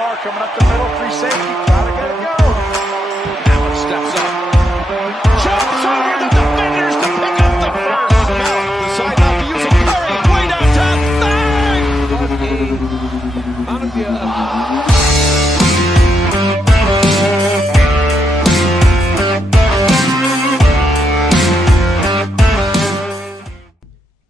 far, coming up the middle, free safety, gotta get it go. Allen steps up, jumps over the defenders to pick up the first. Decide not to use a Curry, way down top, bang!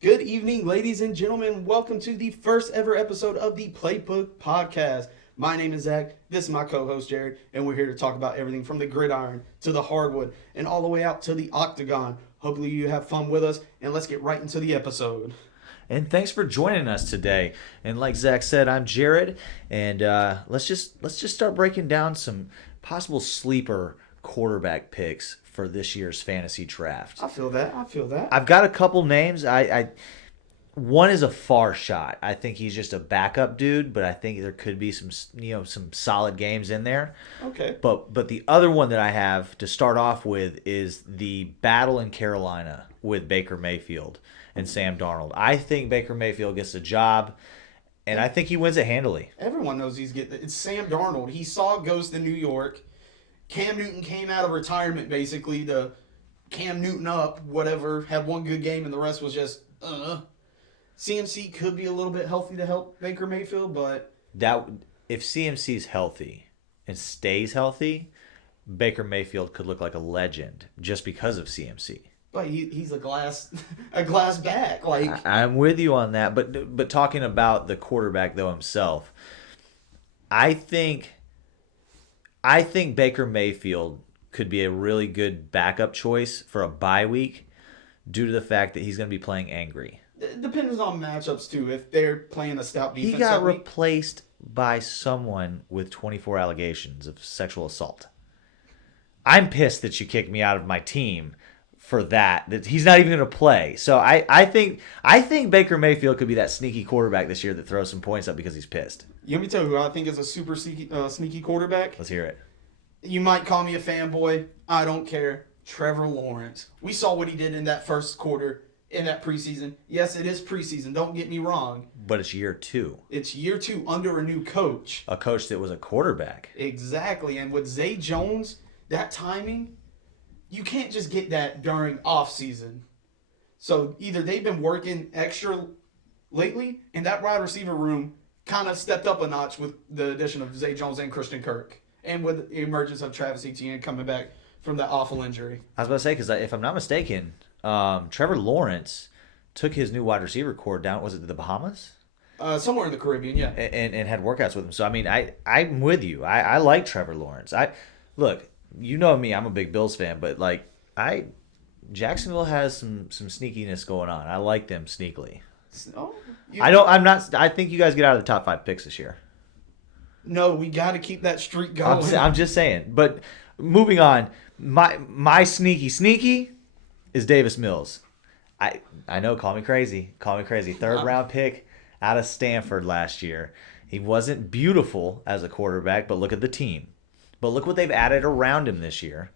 Good evening, ladies and gentlemen. Welcome to the first ever episode of the Playbook Podcast. My name is Zach. This is my co-host, Jared, and we're here to talk about everything from the gridiron to the hardwood and all the way out to the octagon. Hopefully you have fun with us, and let's get right into the episode. And thanks for joining us today. And like Zach said, I'm Jared, and let's just start breaking down some possible sleeper quarterback picks for this year's fantasy draft. I feel that. I've got a couple names. One is a far shot. I think he's just a backup dude, but I think there could be some solid games in there. Okay. But the other one that I have to start off with is the battle in Carolina with Baker Mayfield and Sam Darnold. I think Baker Mayfield gets the job, and I think he wins it handily. Everyone knows it's Sam Darnold. He saw Ghost in New York. Cam Newton came out of retirement basically to Cam Newton up, whatever, had one good game and the rest was just CMC could be a little bit healthy to help Baker Mayfield, but if CMC's healthy and stays healthy, Baker Mayfield could look like a legend just because of CMC. But he's a glass back. Like I'm with you on that, but talking about the quarterback though himself, I think Baker Mayfield could be a really good backup choice for a bye week due to the fact that he's going to be playing angry. It depends on matchups, too. If they're playing a stout defense. He got replaced by someone with 24 allegations of sexual assault. I'm pissed that you kicked me out of my team for that he's not even going to play. So I think Baker Mayfield could be that sneaky quarterback this year that throws some points up because he's pissed. Let me tell you who I think is a super sneaky quarterback. Let's hear it. You might call me a fanboy. I don't care. Trevor Lawrence. We saw what he did in that first quarter in that preseason. Yes, it is preseason. Don't get me wrong. But it's year 2. It's year 2 under a new coach. A coach that was a quarterback. Exactly. And with Zay Jones, that timing, you can't just get that during off season. So either they've been working extra lately, and that wide receiver room kind of stepped up a notch with the addition of Zay Jones and Christian Kirk, and with the emergence of Travis Etienne coming back from that awful injury. I was about to say, because if I'm not mistaken, Trevor Lawrence took his new wide receiver core down. Was it the Bahamas? Somewhere in the Caribbean, yeah. And had workouts with him. So I mean, I'm with you. I like Trevor Lawrence. Look, you know me. I'm a big Bills fan, but Jacksonville has some sneakiness going on. I like them sneakily. Oh, I think you guys get out of the top 5 picks this year. No, we got to keep that streak going. I'm just saying. But moving on, my sneaky is Davis Mills. I know, call me crazy. Third round pick out of Stanford last year. He wasn't beautiful as a quarterback, but look at the team. But look what they've added around him this year.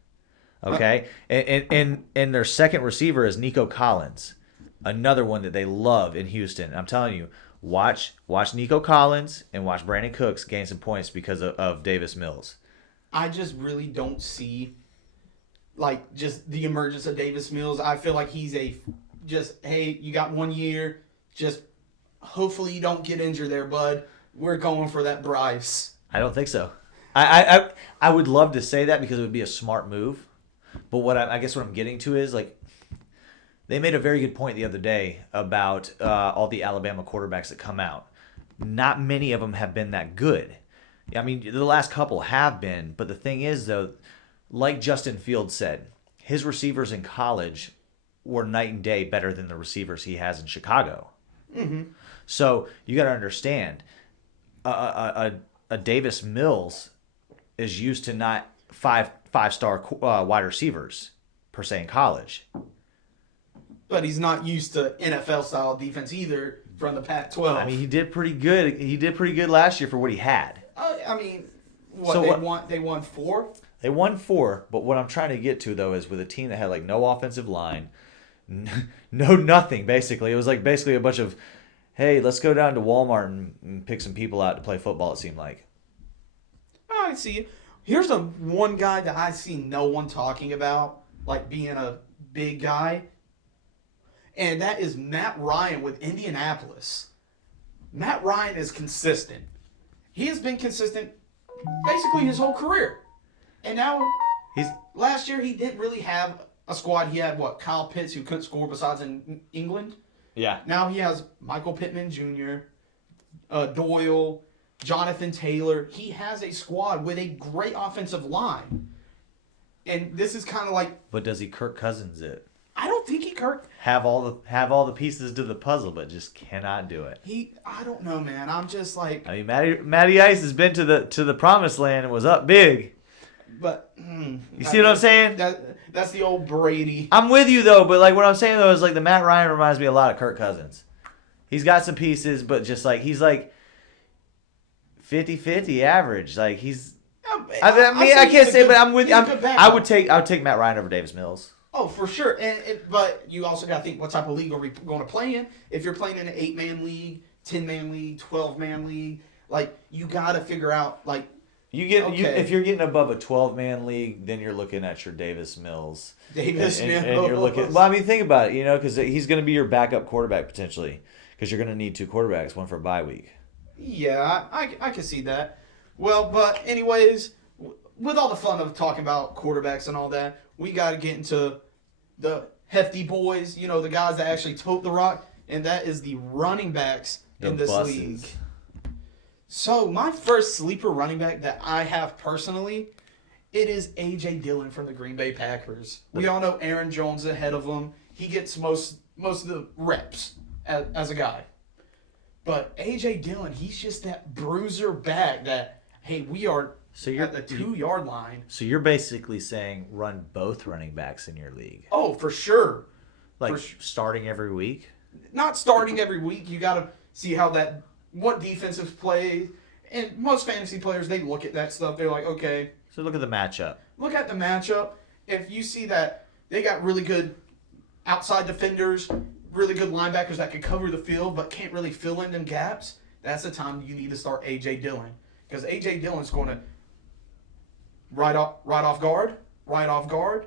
Okay? And their second receiver is Nico Collins. Another one that they love in Houston. I'm telling you, watch Nico Collins and watch Brandon Cooks gain some points because of Davis Mills. I just really don't see just the emergence of Davis Mills. I feel like he's hey, you got 1 year. Just hopefully you don't get injured there, bud. We're going for that Bryce. I don't think so. I would love to say that because it would be a smart move. But I guess what I'm getting to is they made a very good point the other day about all the Alabama quarterbacks that come out. Not many of them have been that good. I mean, the last couple have been, but the thing is, though, like Justin Fields said, his receivers in college were night and day better than the receivers he has in Chicago. Mm-hmm. So you got to understand, a Davis Mills is used to not five-star wide receivers per se in college. But he's not used to NFL-style defense either from the Pac-12. I mean, he did pretty good. He did pretty good last year for what he had. I mean, they won 4? They won 4, but what I'm trying to get to, though, is with a team that had, no offensive line, no nothing, basically. It was, basically a bunch of, hey, let's go down to Walmart and pick some people out to play football, it seemed like. I see it. Here's the one guy that I see no one talking about, like being a big guy, and that is Matt Ryan with Indianapolis. Matt Ryan is consistent. He has been consistent basically his whole career. And now, last year he didn't really have a squad. He had, Kyle Pitts, who couldn't score besides in England. Yeah. Now he has Michael Pittman Jr., Doyle, Jonathan Taylor. He has a squad with a great offensive line. And this is kind of like... But does he Kirk Cousins it? I don't think he have all the pieces to the puzzle, but just cannot do it. I don't know, man. I'm just like... I mean, Matty Ice has been to the promised land and was up big. But... you see what I'm saying? That's the old Brady. I'm with you, though, but like what I'm saying, though, is like the Matt Ryan reminds me a lot of Kirk Cousins. He's got some pieces, but just like he's like 50-50 average. Like he's... I can't say, but I'm with you. I would take Matt Ryan over Davis Mills. Oh, for sure. But you also got to think, what type of league are we going to play in? If you're playing in an 8-man league, 10-man league, 12-man league, like, you got to figure out, like, if you're getting above a 12-man league, then you're looking at your Davis Mills. And you're looking. Well, I mean, think about it, because he's going to be your backup quarterback potentially, because you're going to need 2 quarterbacks, one for a bye week. Yeah, I can see that. Well, but anyways, with all the fun of talking about quarterbacks and all that, we got to get into the hefty boys, the guys that actually tote the rock, and that is the running backs in this league. So my first sleeper running back that I have personally, it is A.J. Dillon from the Green Bay Packers. We all know Aaron Jones ahead of him. He gets most of the reps as a guy. But A.J. Dillon, he's just that bruiser back that, hey, we are... So you're at the 2-yard line. So you're basically saying run both running backs in your league. Oh, for sure. Starting every week? Not starting every week. You got to see what defenses play. And most fantasy players, they look at that stuff. They're like, okay. So look at the matchup. Look at the matchup. If you see that they got really good outside defenders, really good linebackers that can cover the field but can't really fill in them gaps, that's the time you need to start A.J. Dillon. Because A.J. Dillon's going to right off guard,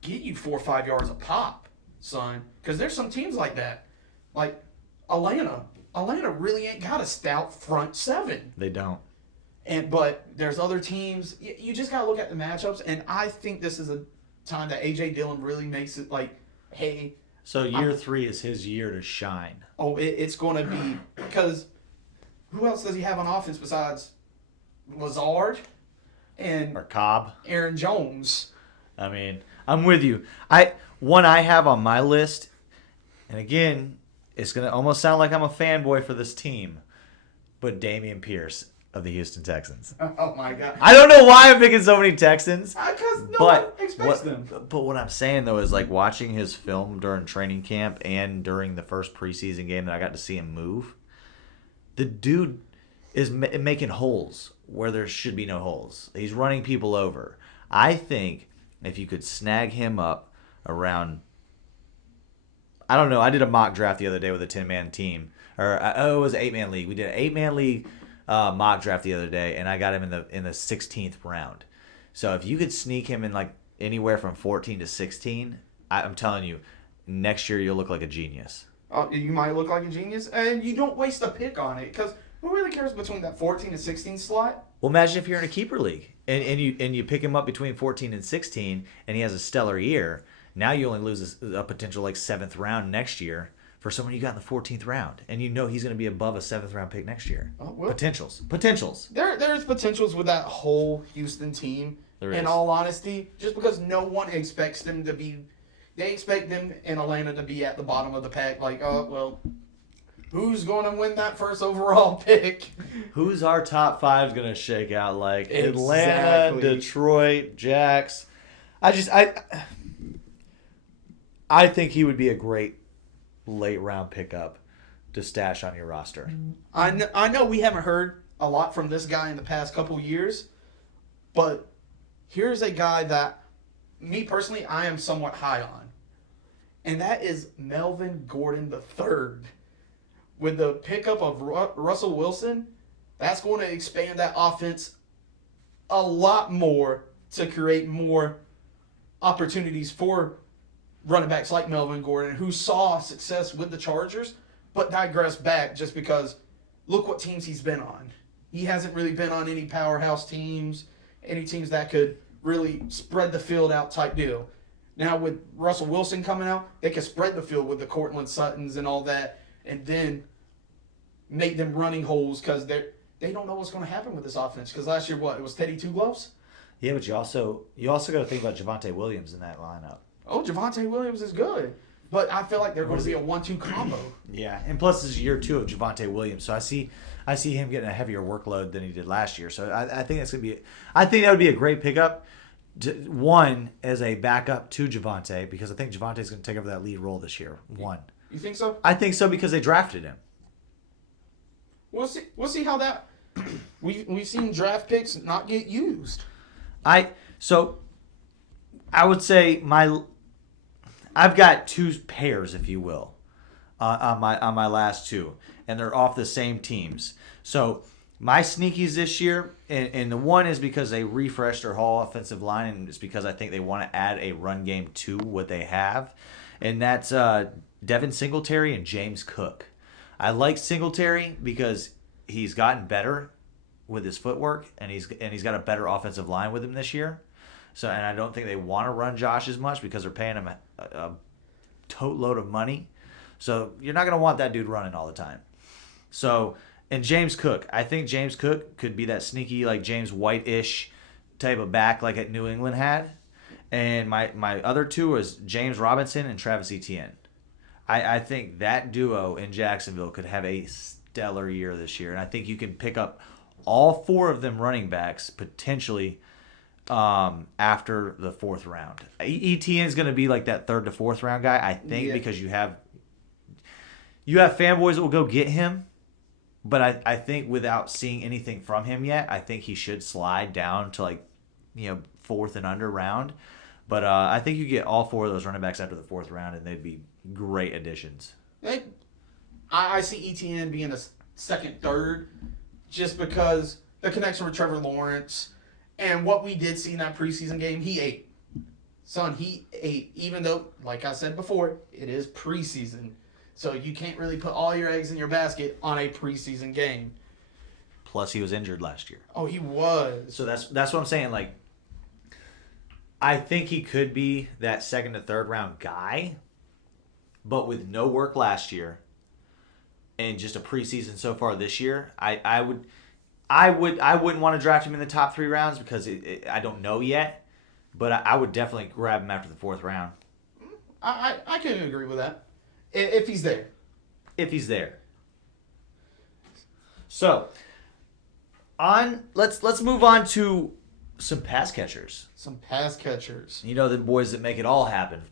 get you 4 or 5 yards a pop, son. Because there's some teams like that. Like Atlanta. Atlanta really ain't got a stout front 7. They don't. But there's other teams. You just got to look at the matchups. And I think this is a time that A.J. Dillon really makes it like, hey. So year 3 is his year to shine. Oh, it's going to be. Because who else does he have on offense besides Lazard? Or Cobb. Aaron Jones. I mean, I'm with you. One I have on my list, and again, it's going to almost sound like I'm a fanboy for this team, but Damien Pierce of the Houston Texans. Oh, my God. I don't know why I'm picking so many Texans. Because no one expects them. But what I'm saying, though, is like watching his film during training camp and during the first preseason game that I got to see him move, the dude is making holes where there should be no holes. He's running people over. I think if you could snag him up around, I don't know, I did a mock draft the other day with a 10-man team. It was an 8-man league. We did an 8-man league mock draft the other day, and I got him in the 16th round. So if you could sneak him in like anywhere from 14 to 16, I'm telling you, next year you'll look like a genius. You might look like a genius, and you don't waste a pick on it, because who really cares between that 14 and 16 slot? Well, imagine if you're in a keeper league and you pick him up between 14 and 16, and he has a stellar year. Now you only lose a potential like 7th round next year for someone you got in the 14th round, and you know he's going to be above a 7th round pick next year. Oh, well, potentials. There's potentials with that whole Houston team. In all honesty, just because no one expects them to be, they expect them in Atlanta to be at the bottom of the pack. Like, who's going to win that first overall pick? Who's our top 5 going to shake out like? Exactly. Atlanta, Detroit, Jax. I think he would be a great late round pickup to stash on your roster. I know we haven't heard a lot from this guy in the past couple years, but here's a guy that, me personally, I am somewhat high on. And that is Melvin Gordon III. With the pickup of Russell Wilson, that's going to expand that offense a lot more to create more opportunities for running backs like Melvin Gordon, who saw success with the Chargers, but digressed back just because look what teams he's been on. He hasn't really been on any powerhouse teams, any teams that could really spread the field out type deal. Now with Russell Wilson coming out, they can spread the field with the Cortland Suttons and all that, and then make them running holes because they don't know what's going to happen with this offense. Because last year, it was Teddy Two Gloves? Yeah, but you also got to think about Javonte Williams in that lineup. Oh, Javonte Williams is good. But I feel like they're going to be a 1-2 combo. Yeah, and plus this is year 2 of Javonte Williams, so I see him getting a heavier workload than he did last year. So I think that's gonna be. I think that would be a great pickup. One as a backup to Javonte, because I think Javonte's going to take over that lead role this year. One. You think so? I think so because they drafted him. We'll see how that. We've seen draft picks not get used. I would say I've got 2 pairs, if you will, on my last 2, and they're off the same teams. So my sneakies this year, and the one is because they refreshed their whole offensive line, and it's because I think they want to add a run game to what they have, and that's Devin Singletary and James Cook. I like Singletary because he's gotten better with his footwork, and he's got a better offensive line with him this year. So, and I don't think they want to run Josh as much because they're paying him a tote load of money. So you're not going to want that dude running all the time. So, and James Cook, I think James Cook could be that sneaky, like James White-ish type of back like at New England had. And my other 2 is James Robinson and Travis Etienne. I think that duo in Jacksonville could have a stellar year this year. And I think you can pick up all 4 of them running backs potentially after the 4th round. Etienne's going to be like that 3rd to 4th round guy, I think, because you have fanboys that will go get him. But I think without seeing anything from him yet, I think he should slide down to 4th and under round. But I think you get all 4 of those running backs after the 4th round, and they'd be great additions. I see Etienne being a 2nd, 3rd, just because the connection with Trevor Lawrence and what we did see in that preseason game, he ate. Son, he ate. Even though, like I said before, it is preseason. So you can't really put all your eggs in your basket on a preseason game. Plus, he was injured last year. Oh, he was. So that's what I'm saying. Like, I think he could be that 2nd to 3rd round guy, but with no work last year and just a preseason so far this year, I wouldn't want to draft him in the top 3 rounds because I don't know yet, but I would definitely grab him after the 4th round. I can agree with that. If he's there. If he's there. So, let's move on to some pass catchers. Some pass catchers. You know, the boys that make it all happen.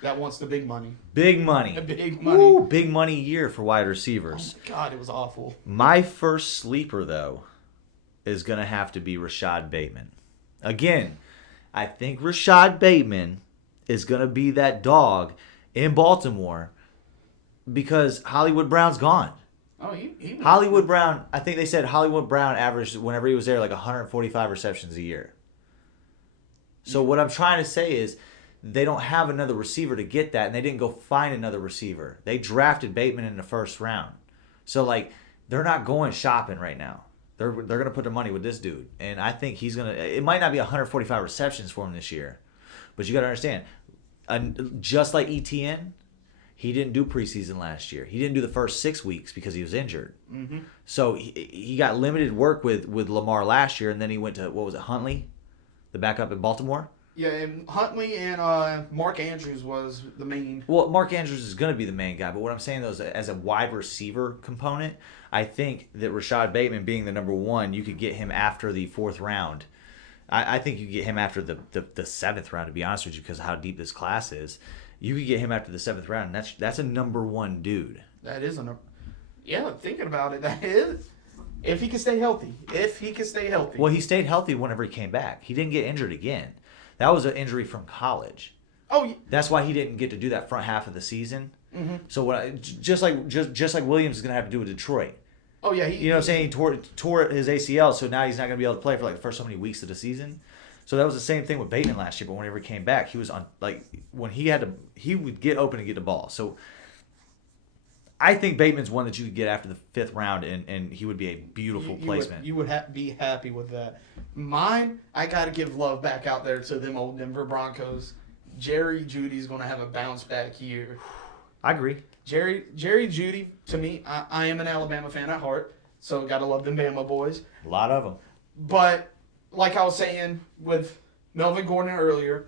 That wants the big money. Big money. Big money. Ooh, big money year for wide receivers. Oh my God, it was awful. My first sleeper, though, is going to have to be Rashad Bateman. Again, I think Rashad Bateman is going to be that dog in Baltimore because Hollywood Brown's gone. Oh, he Hollywood Brown, I think they said Hollywood Brown averaged, whenever he was there, like 145 receptions a year. So what I'm trying to say is they don't have another receiver to get that, and they didn't go find another receiver. They drafted Bateman in the 1st round. So, they're not going shopping right now. They're going to put their money with this dude. And I think he's going to – it might not be 145 receptions for him this year. But you got to understand, just like Etienne, he didn't do preseason last year. He didn't do the first 6 weeks because he was injured. Mm-hmm. So he got limited work with Lamar last year, and then he went to, what was it, Huntley, the backup in Baltimore? Yeah, and Huntley and Mark Andrews was the main. Well, Mark Andrews is going to be the main guy, but what I'm saying, though, is as a wide receiver component, I think that Rashad Bateman being the number 1, you could get him after the 4th round. I think you get him after the 7th round, to be honest with you, because of how deep this class is. You could get him after the 7th round, and that's a number 1 dude. That is a number. Yeah, thinking about it, that is. If he can stay healthy. Well, he stayed healthy whenever he came back. He didn't get injured again. That was an injury from college. Oh, yeah. That's why he didn't get to do that front half of the season. Mm-hmm. So just like Williams is going to have to do with Detroit. Oh yeah, You know what I'm saying? He tore his ACL, so now he's not going to be able to play for like the first so many weeks of the season. So that was the same thing with Bateman last year. But whenever he came back, he was on when he would get open and get the ball. So I think Bateman's one that you could get after the 5th round, and he would be a beautiful placement. You would be happy with that. Mine, I got to give love back out there to them old Denver Broncos. Jerry Jeudy's going to have a bounce back year. I agree. Jerry Jeudy, to me, I am an Alabama fan at heart, so got to love them Bama boys. A lot of them. But like I was saying with Melvin Gordon earlier,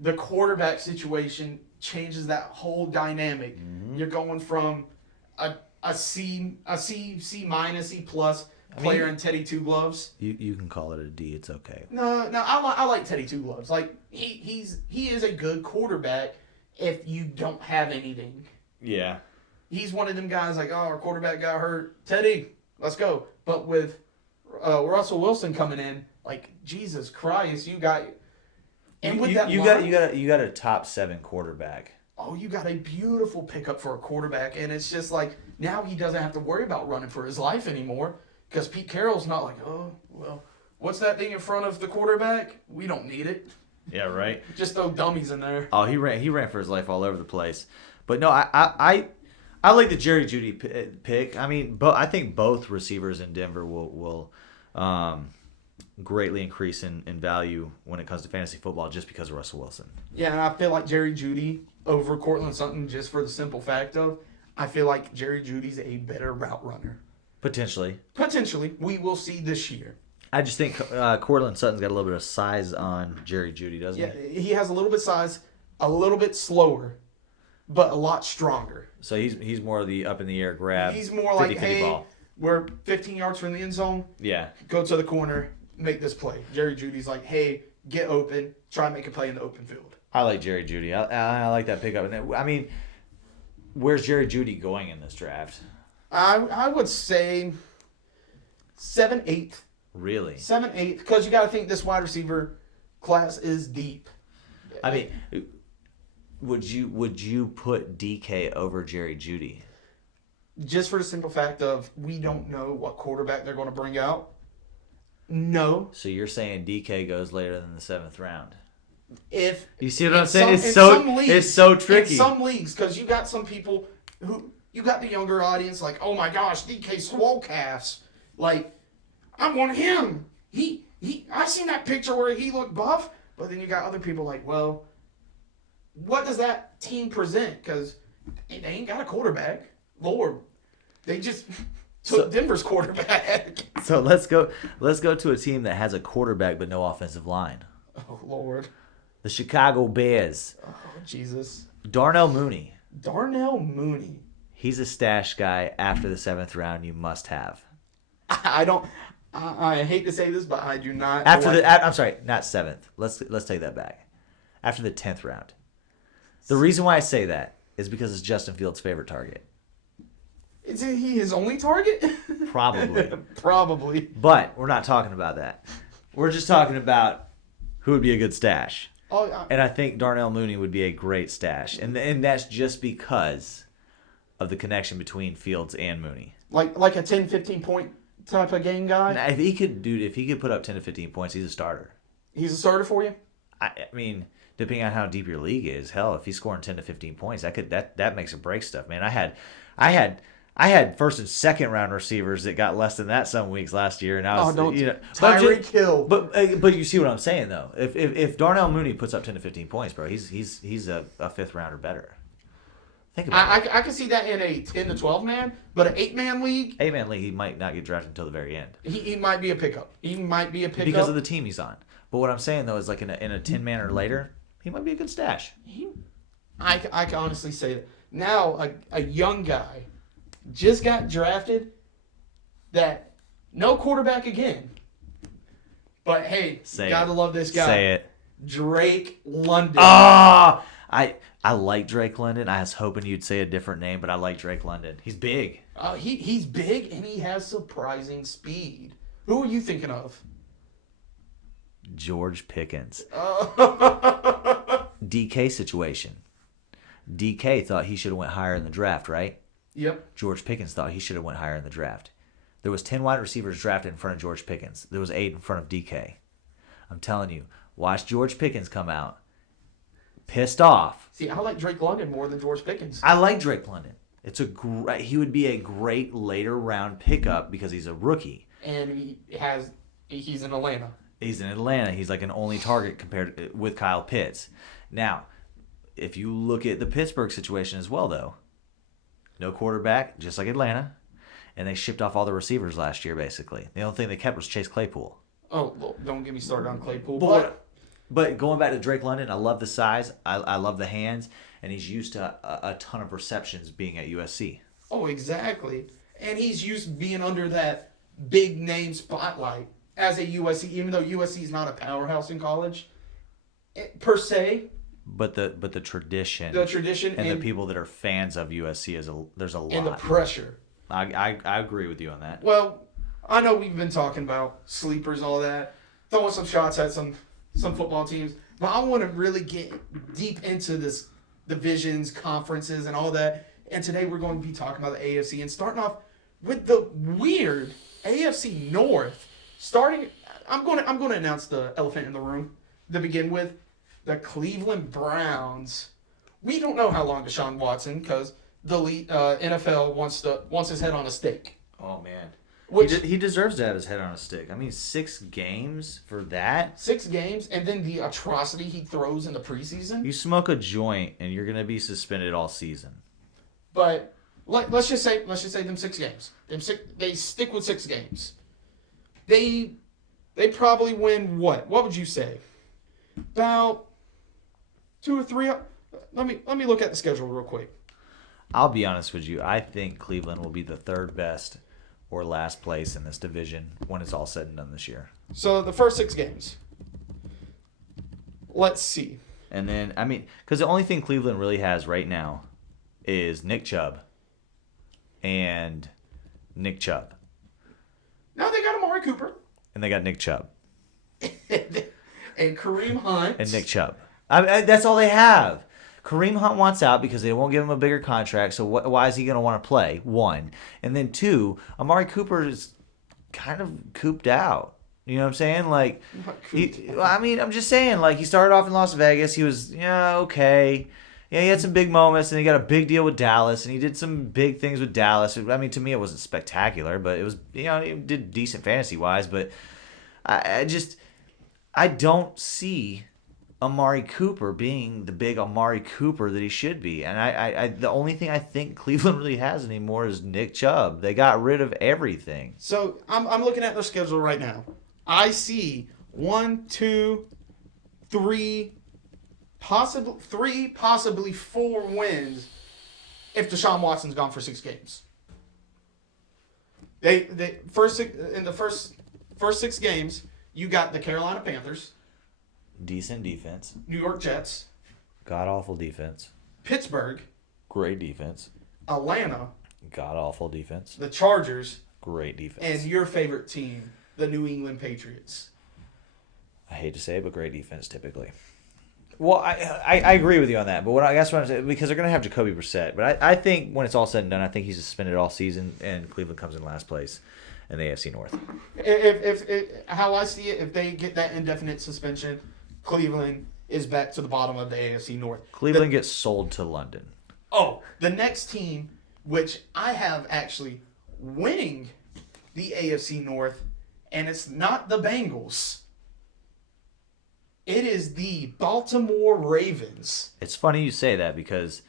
the quarterback situation changes that whole dynamic. Mm-hmm. You're going from a C minus, C plus player in Teddy Two Gloves. You can call it a D. It's okay. No, I like Teddy Two Gloves. Like he is a good quarterback if you don't have anything. Yeah. He's one of them guys like, oh, our quarterback got hurt. Teddy, let's go. But with Russell Wilson coming in, like Jesus Christ, you got a top 7 quarterback. Oh, you got a beautiful pickup for a quarterback, and it's just like now he doesn't have to worry about running for his life anymore because Pete Carroll's not like, oh, well, what's that thing in front of the quarterback? We don't need it. Yeah, right. Just throw dummies in there. Oh, he ran for his life all over the place. But no, I like the Jerry Jeudy pick. I mean, I think both receivers in Denver will greatly increase in value when it comes to fantasy football just because of Russell Wilson. Yeah, and I feel like Jerry Jeudy over Cortland Sutton just for the simple fact of I feel like Jerry Judy's a better route runner. Potentially. We will see this year. I just think Cortland Sutton's got a little bit of size on Jerry Jeudy, doesn't he? Yeah, he has a little bit of size, a little bit slower, but a lot stronger. So he's more of the up in the air grab. He's more like, hey, ball. We're 15 yards from the end zone. Yeah. Go to the corner, make this play. Jerry Judy's like, hey, get open, try and make a play in the open field. I like Jerry Jeudy. I like that pickup. And I mean, where's Jerry Jeudy going in this draft? I would say 7th, 8th. Really? 7th, 8th, because you got to think this wide receiver class is deep. I mean, would you put DK over Jerry Jeudy? Just for the simple fact of we don't know what quarterback they're going to bring out. No. So you're saying DK goes later than the 7th round? If you see what I'm saying, it's so tricky. In some leagues, because you got some people who you got the younger audience like, oh my gosh, DK swole calves. Like, I want him. I seen that picture where he looked buff, but then you got other people like, well, what does that team present? Because they ain't got a quarterback. Lord, they just took Denver's quarterback. So let's go to a team that has a quarterback but no offensive line. Oh Lord. The Chicago Bears. Oh Jesus. Darnell Mooney. He's a stash guy after the 7th round. You must have. I hate to say this, but I do not. I'm sorry, not 7th. Let's take that back. After the 10th round. The reason why I say that is because it's Justin Fields' favorite target. Is he his only target? Probably. But we're not talking about that. We're just talking about who would be a good stash. And I think Darnell Mooney would be a great stash. And that's just because of the connection between Fields and Mooney. Like a 10, 15 point type of game guy? Now, if he could put up 10 to 15 points, he's a starter. He's a starter for you? I mean, depending on how deep your league is, hell, if he's scoring 10 to 15 points, that makes or breaks stuff, man. I had first and second round receivers that got less than that some weeks last year, and I was Tyreek Hill. But you see what I'm saying though. If Darnell Mooney puts up 10 to 15 points, bro, he's a 5th rounder better. Think about it. I can see that in a 10 to 12 man, but an 8-man league. 8-man league, he might not get drafted until the very end. He might be a pickup. Because of the team he's on. But what I'm saying though is like in a 10-man or later, he might be a good stash. I can honestly say that. Now a young guy just got drafted that no quarterback again. But hey, gotta love this guy. Say it. Drake London. I like Drake London. I was hoping you'd say a different name, but I like Drake London. He's big. He's big and he has surprising speed. Who are you thinking of? George Pickens. DK situation. DK thought he should have went higher in the draft, right? Yep. George Pickens thought he should have went higher in the draft. There was 10 wide receivers drafted in front of George Pickens. There was 8 in front of DK. I'm telling you, watch George Pickens come out pissed off. See, I like Drake London more than George Pickens. I like Drake London. He would be a great later round pickup because he's a rookie. And he's in Atlanta. He's in Atlanta. He's like an only target compared with Kyle Pitts. Now, if you look at the Pittsburgh situation as well, though, no quarterback, just like Atlanta, and they shipped off all the receivers last year, basically. The only thing they kept was Chase Claypool. Oh, well, don't get me started on Claypool. But going back to Drake London, I love the size. I love the hands. And he's used to a ton of receptions being at USC. Oh, exactly. And he's used to being under that big name spotlight as a USC, even though USC is not a powerhouse in college, per se. But the tradition. The tradition. And the people that are fans of USC, there's a lot. And the pressure. I agree with you on that. Well, I know we've been talking about sleepers and all that, throwing some shots at some football teams, but I want to really get deep into this divisions, conferences, and all that. And today we're going to be talking about the AFC and starting off with the weird AFC North. I'm going to announce the elephant in the room to begin with. The Cleveland Browns. We don't know how long Deshaun Watson, because the NFL wants his head on a stake. Oh man, Which he deserves to have his head on a stick. I mean, 6 games for that. 6 games, and then the atrocity he throws in the preseason. You smoke a joint, and you're gonna be suspended all season. But let's just say them 6 games. They stick with 6 games. They probably win what? What would you say? About 2 or 3. Let me look at the schedule real quick. I'll be honest with you. I think Cleveland will be the 3rd best or last place in this division when it's all said and done this year. So the first 6 games. Let's see. And then, I mean, because the only thing Cleveland really has right now is Nick Chubb. And Nick Chubb. Now they got Amari Cooper. And they got Nick Chubb. And Kareem Hunt. And Nick Chubb. That's all they have. Kareem Hunt wants out because they won't give him a bigger contract, so why is he going to want to play? 1. And then 2, Amari Cooper is kind of cooped out. You know what I'm saying? Like, I'm just saying, like, he started off in Las Vegas. He was, okay. Yeah, he had some big moments, and he got a big deal with Dallas, and he did some big things with Dallas. I mean, to me, it wasn't spectacular, but it was, he did decent fantasy-wise, but I don't see Amari Cooper being the big Amari Cooper that he should be. And I the only thing I think Cleveland really has anymore is Nick Chubb. They got rid of everything. So I'm looking at their schedule right now. I see 1, 2, 3, possibly 4 wins if Deshaun Watson's gone for 6 games. In the first 6 games, you got the Carolina Panthers, Decent defense. New York Jets, God-awful defense. Pittsburgh, Great defense. Atlanta, God-awful defense. the Chargers, Great defense. and your favorite team, the New England Patriots. I hate to say it, but great defense typically. Well, I agree with you on that, but what I'm saying, because they're going to have Jacoby Brissett. But I think when it's all said and done, I think he's suspended all season, and Cleveland comes in last place in the AFC North. If how I see it, if they get that indefinite suspension, Cleveland is back to the bottom of the AFC North. Cleveland gets sold to London. Oh, the next team, which I have actually winning the AFC North, and it's not the Bengals. It is the Baltimore Ravens. It's funny you say that because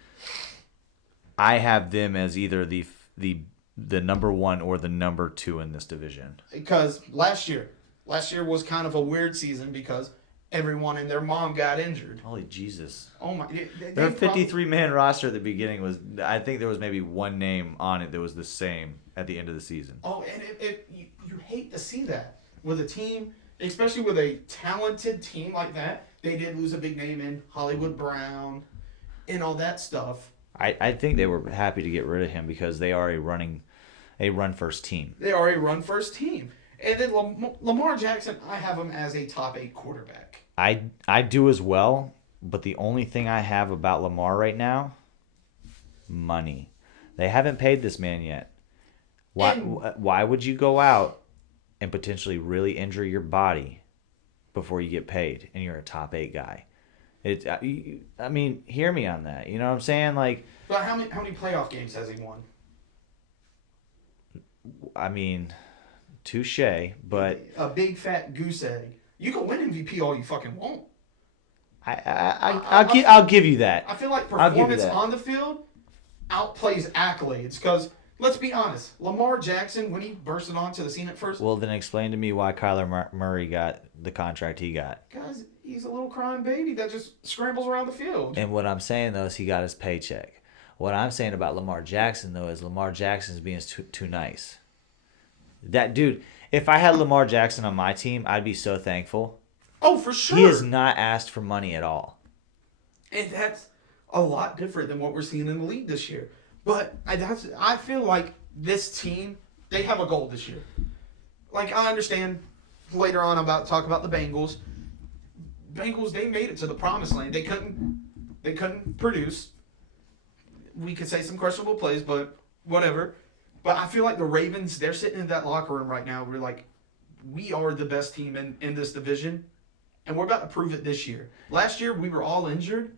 I have them as either the number 1 or the number 2 in this division. Because last year was kind of a weird season because everyone and their mom got injured. Holy Jesus. Oh my. Their 53-man roster at the beginning was, I think there was maybe one name on it that was the same at the end of the season. Oh, and you hate to see that with a team, especially with a talented team like that. They did lose a big name in Hollywood Brown and all that stuff. I think they were happy to get rid of him because they are a run-first team. They are a run-first team. And then Lamar Jackson, I have him as a top 8 quarterback. I do as well, but the only thing I have about Lamar right now, money. They haven't paid this man yet. Why would you go out and potentially really injure your body before you get paid and you're a top 8 guy? I mean, hear me on that. You know what I'm saying? Like, but how many playoff games has he won? I mean, touche, but a big fat goose egg. You can win MVP all you fucking want. I'll give you that. I feel like performance on the field outplays accolades because let's be honest, Lamar Jackson when he bursted onto the scene at first. Well, then explain to me why Kyler Murray got the contract he got. Guys, he's a little crying baby that just scrambles around the field. And what I'm saying though is he got his paycheck. What I'm saying about Lamar Jackson though is Lamar Jackson's being too nice. That dude, if I had Lamar Jackson on my team, I'd be so thankful. Oh, for sure. He has not asked for money at all. And that's a lot different than what we're seeing in the league this year. But I feel like this team, they have a goal this year. Like, I understand later on I'm about to talk about the Bengals. Bengals, they made it to the promised land. They couldn't produce. We could say some questionable plays, but whatever. But I feel like the Ravens, they're sitting in that locker room right now. We're like, we are the best team in this division. And we're about to prove it this year. Last year, we were all injured.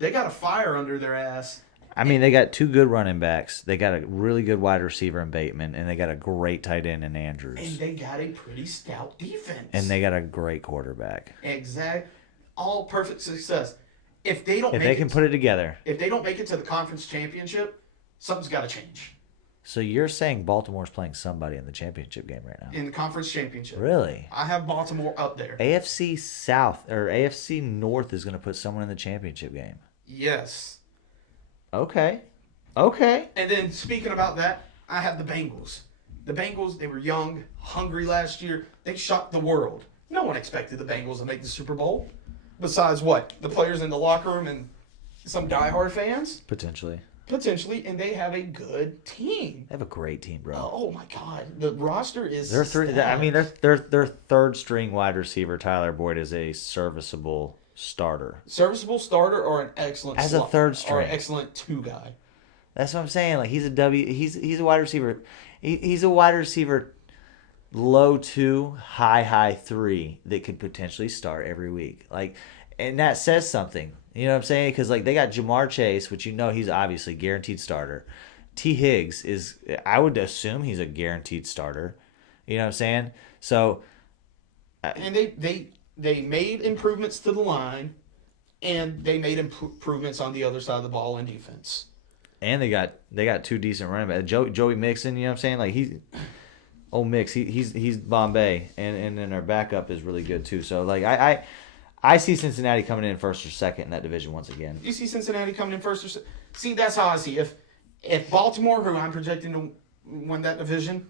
They got a fire under their ass. I mean, they got 2 good running backs. They got a really good wide receiver in Bateman, and they got a great tight end in Andrews. And they got a pretty stout defense. And they got a great quarterback. Exact. All perfect success. If they can put it together. If they don't make it to the conference championship, something's got to change. So you're saying Baltimore's playing somebody in the championship game right now? In the conference championship. Really? I have Baltimore up there. AFC South or AFC North is going to put someone in the championship game. Yes. Okay. And then speaking about that, I have the Bengals. The Bengals, they were young, hungry last year. They shocked the world. No one expected the Bengals to make the Super Bowl. Besides what? The players in the locker room and some diehard fans? Potentially, and they have a good team. They have a great team, bro. Oh my God, the roster is. Their third string wide receiver Tyler Boyd is a serviceable starter. Serviceable starter or an excellent as a third string or an excellent 2 guy. That's what I'm saying. Like he's a wide receiver. He's a wide receiver, low 2, high 3 that could potentially start every week. Like, and that says something. You know what I'm saying? Because like they got Jamar Chase, which he's obviously guaranteed starter. T. Higgs I would assume he's a guaranteed starter. You know what I'm saying? So, and they made improvements to the line, and they made improvements on the other side of the ball in defense. And they got 2 decent running backs. Joey Mixon, you know what I'm saying? Like he's Bombay, and then our backup is really good too. So like I see Cincinnati coming in first or second in that division once again. You see Cincinnati coming in first or second? See, that's how I see it. If Baltimore, who I'm projecting to win that division,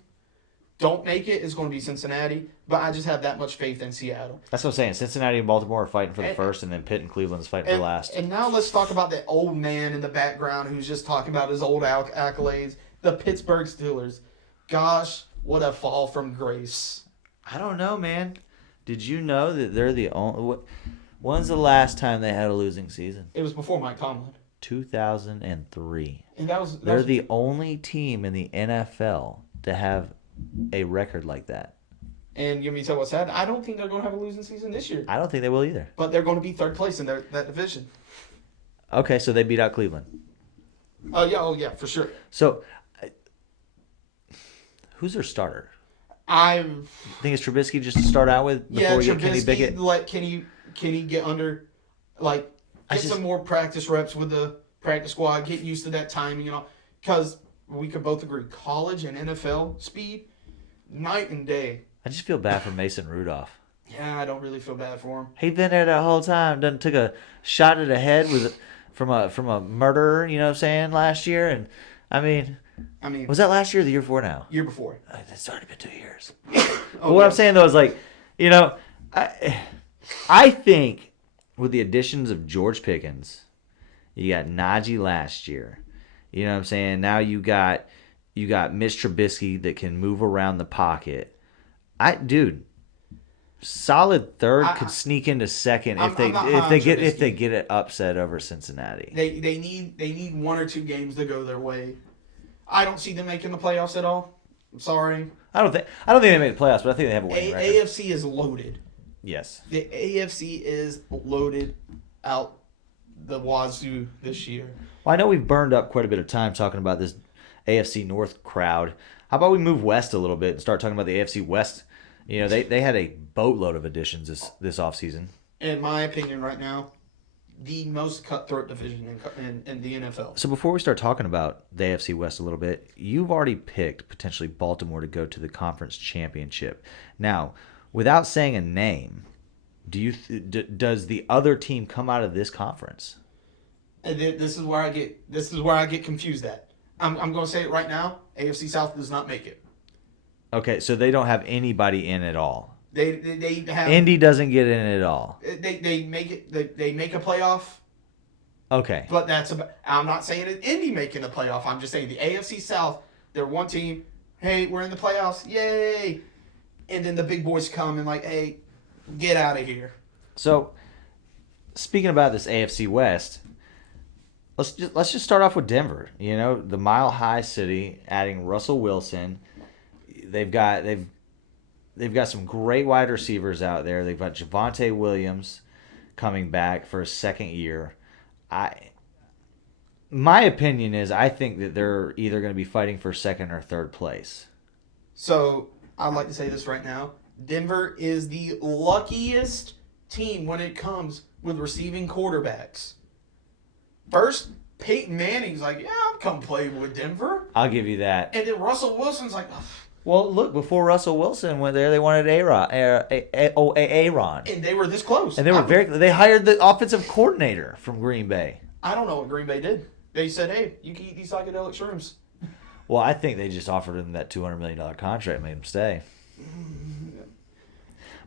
don't make it, it's going to be Cincinnati. But I just have that much faith in Seattle. That's what I'm saying. Cincinnati and Baltimore are fighting for the first, and then Pitt and Cleveland's fighting for last. And now let's talk about the old man in the background who's just talking about his old accolades. The Pittsburgh Steelers. Gosh, what a fall from grace. I don't know, man. Did you know that they're the only... When's the last time they had a losing season? It was before Mike Tomlin. 2003. And they're the only team in the NFL to have a record like that. And you want me to tell what's sad? I don't think they're going to have a losing season this year. I don't think they will either. But they're going to be third place in that division. Okay, so they beat out Cleveland. Oh yeah, for sure. So, who's their starter? I think it's Trubisky just to start out with before we get Kenny Pickett. Let Kenny get under, some more practice reps with the practice squad, get used to that timing and all. Because we could both agree, college and NFL speed, night and day. I just feel bad for Mason Rudolph. Yeah, I don't really feel bad for him. He's been there that whole time. Took a shot at the head from a murderer. You know what I'm saying? Last year, and I mean, was that last year or the year before now? Year before. It's already been 2 years. What I'm saying though is I think with the additions of George Pickens, you got Najee last year. You know what I'm saying? Now you got Mitch Trubisky that can move around the pocket. Solid third could sneak into second if they get it upset over Cincinnati. They need 1 or 2 games to go their way. I don't see them making the playoffs at all. I'm sorry. I don't think they made the playoffs, but I think they have a winning record. AFC is loaded. Yes. The AFC is loaded out the wazoo this year. Well, I know we've burned up quite a bit of time talking about this AFC North crowd. How about we move west a little bit and start talking about the AFC West? You know, they had a boatload of additions this offseason. In my opinion, right now, the most cutthroat division in the NFL. So before we start talking about the AFC West a little bit, you've already picked potentially Baltimore to go to the conference championship. Now, without saying a name, does the other team come out of this conference? And this is where I get confused at. I'm going to say it right now. AFC South does not make it. Okay, so they don't have anybody in at all. They have Indy doesn't get in at all. They make it. They make a playoff. Okay. But that's about. I'm not saying it's Indy making the playoff. I'm just saying the AFC South. They're one team. Hey, we're in the playoffs. Yay! And then the big boys come and like, hey, get out of here. So, speaking about this AFC West, let's just start off with Denver. You know, the Mile High City, adding Russell Wilson. They've got some great wide receivers out there. They've got Javonte Williams coming back for a second year. My opinion is I think that they're either going to be fighting for second or third place. So I'd like to say this right now. Denver is the luckiest team when it comes with receiving quarterbacks. First, Peyton Manning's like, yeah, I'll come play with Denver. I'll give you that. And then Russell Wilson's like, well, look, before Russell Wilson went there, they wanted Aaron. And they were this close. And they hired the offensive coordinator from Green Bay. I don't know what Green Bay did. They said, hey, you can eat these psychedelic shrooms. Well, I think they just offered him that $200 million contract and made him stay.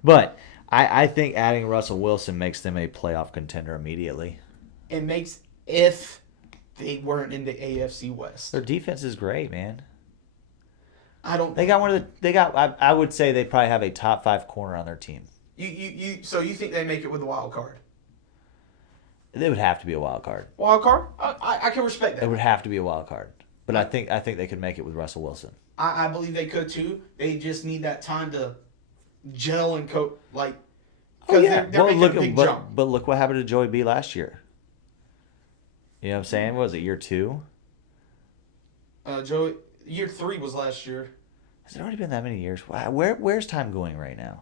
But I think adding Russell Wilson makes them a playoff contender immediately. It makes if they weren't in the AFC West. Their defense is great, man. I would say they probably have a top 5 corner on their team. So you think they make it with the wild card? They would have to be a wild card. Wild card? I can respect that. It would have to be a wild card. But I think they could make it with Russell Wilson. I believe they could too. They just need that time to gel and coat they're making a big jump. But look what happened to Joey B last year. You know what I'm saying? What was it, year 2? Joey, year 3 was last year. Has it already been that many years? Wow, where's time going right now?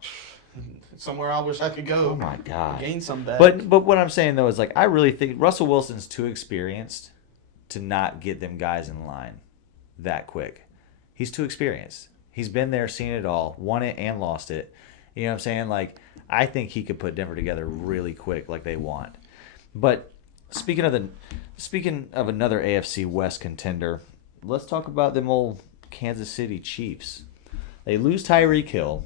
Somewhere I wish I could go. Oh my God. Gain some back. But what I'm saying though is like I really think Russell Wilson's too experienced to not get them guys in line that quick. He's too experienced. He's been there, seen it all, won it and lost it. You know what I'm saying? Like I think he could put Denver together really quick like they want. But speaking of another AFC West contender, let's talk about them old Kansas City Chiefs. They lose Tyreek Hill,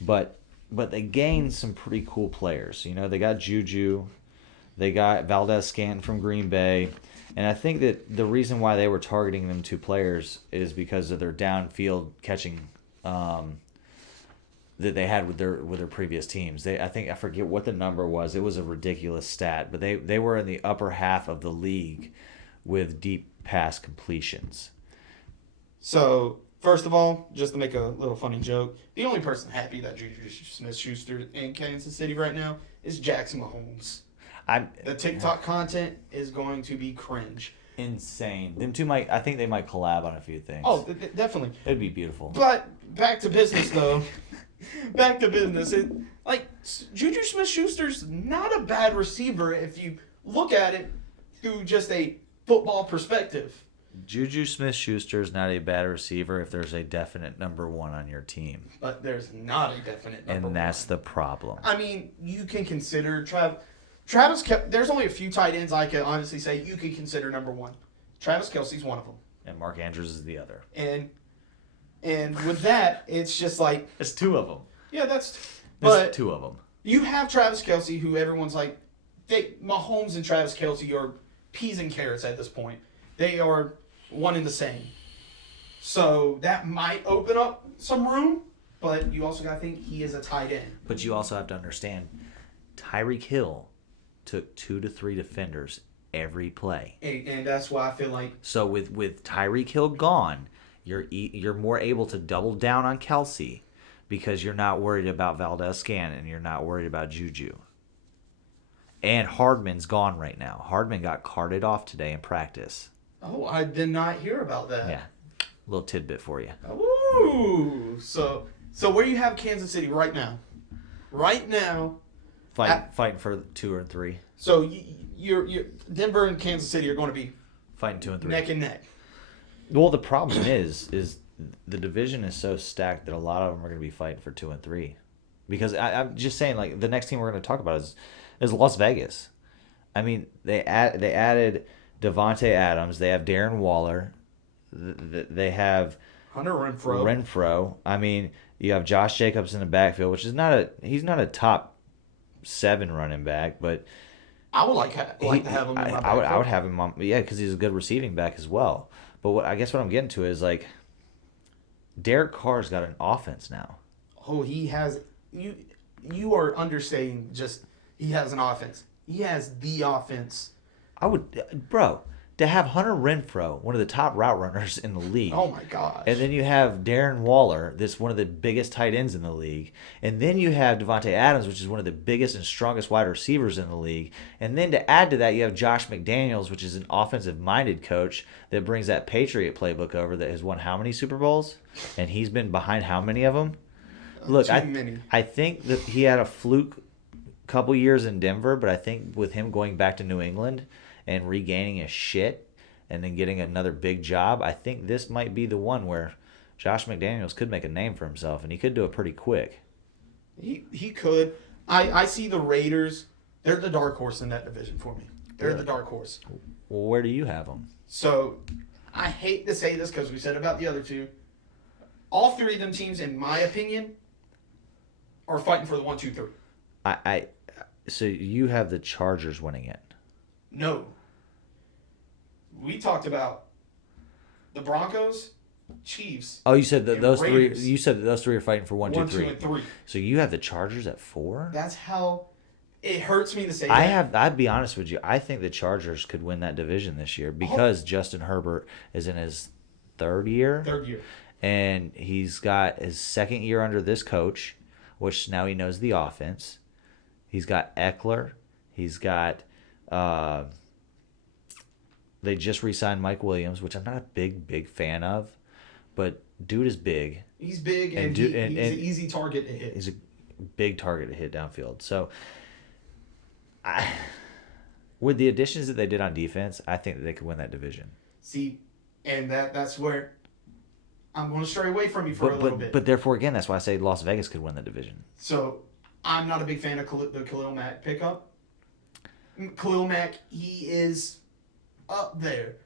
but they gain some pretty cool players. You know, they got Juju, they got Valdez-Scantling from Green Bay, and I think that the reason why they were targeting them 2 players is because of their downfield catching that they had with their previous teams. I forget what the number was. It was a ridiculous stat, but they were in the upper half of the league with deep pass completions. So, first of all, just to make a little funny joke, the only person happy that Juju Smith-Schuster in Kansas City right now is Jackson Mahomes. The TikTok content is going to be cringe. Insane. Them two I think they might collab on a few things. Oh, definitely. It'd be beautiful. But back to business, though. Back to business. Juju Smith-Schuster's not a bad receiver if you look at it through just a football perspective. Juju Smith-Schuster is not a bad receiver if there's a definite number 1 on your team. But there's not a definite number 1. And that's the problem. I mean, you can consider Travis Kelce. There's only a few tight ends I can honestly say you can consider number 1. Travis Kelce's one of them. And Mark Andrews is the other. And with that, it's just like... It's 2 of them. Yeah, that's... There's 2 of them. You have Travis Kelce, who everyone's like... Mahomes and Travis Kelce are peas and carrots at this point. They are one and the same. So that might open up some room, but you also got to think he is a tight end. But you also have to understand, Tyreek Hill took 2 to 3 defenders every play. And that's why I feel like... So with Tyreek Hill gone, You're more able to double down on Kelsey because you're not worried about Valdez-Scantling. You're not worried about Juju. And Hardman's gone right now. Hardman got carted off today in practice. Oh, I did not hear about that. Yeah, little tidbit for you. Ooh, so where do you have Kansas City right now? Right now, Fighting for 2 or 3. So you're Denver and Kansas City are going to be Fighting 2 and 3. neck and neck. Well, the problem is the division is so stacked that a lot of them are going to be fighting for 2 and 3. Because I'm just saying, like, the next team we're going to talk about is Las Vegas. I mean, they added Devontae Adams. They have Darren Waller. They have Hunter Renfrow. I mean, you have Josh Jacobs in the backfield, which is he's not a top 7 running back, but I would like to have him in my backfield. I would have him on, because he's a good receiving back as well. But I guess what I'm getting to is, like, Derek Carr's got an offense now. Oh, he has. You are understating just he has an offense. He has the offense. To have Hunter Renfrow, one of the top route runners in the league. Oh my gosh. And then you have Darren Waller, that's one of the biggest tight ends in the league. And then you have Devontae Adams, which is one of the biggest and strongest wide receivers in the league. And then to add to that, you have Josh McDaniels, which is an offensive-minded coach that brings that Patriot playbook over that has won how many Super Bowls? And he's been behind how many of them? Look, I think that he had a fluke couple years in Denver, but I think with him going back to New England and regaining his shit and then getting another big job, I think this might be the one where Josh McDaniels could make a name for himself, and he could do it pretty quick. He could. I see the Raiders. They're the dark horse in that division for me. They're the dark horse. Well, where do you have them? So, I hate to say this because we said about the other two. All 3 of them teams, in my opinion, are fighting for the 1, 2, 3. So you have the Chargers winning it. No. We talked about the Broncos, Chiefs. Oh, you said that those Raiders. 3. You said that those 3 are fighting for 1, 2, 3. 1, 2, and 3. So you have the Chargers at 4. That's how it hurts me to say that. I'd be honest with you. I think the Chargers could win that division this year because Justin Herbert is in his 3rd year. 3rd year. And he's got his 2nd year under this coach, which now he knows the offense. He's got Eckler. He's got they just re-signed Mike Williams, which I'm not a big fan of, but dude is big. He's big and he's an easy target to hit. He's a big target to hit downfield. So, with the additions that they did on defense, I think that they could win that division. See, and that's where I'm going to stray away from you for a little bit. But therefore, again, that's why I say Las Vegas could win the division. So, I'm not a big fan of the Khalil Mack pickup. Khalil Mack, he is up there.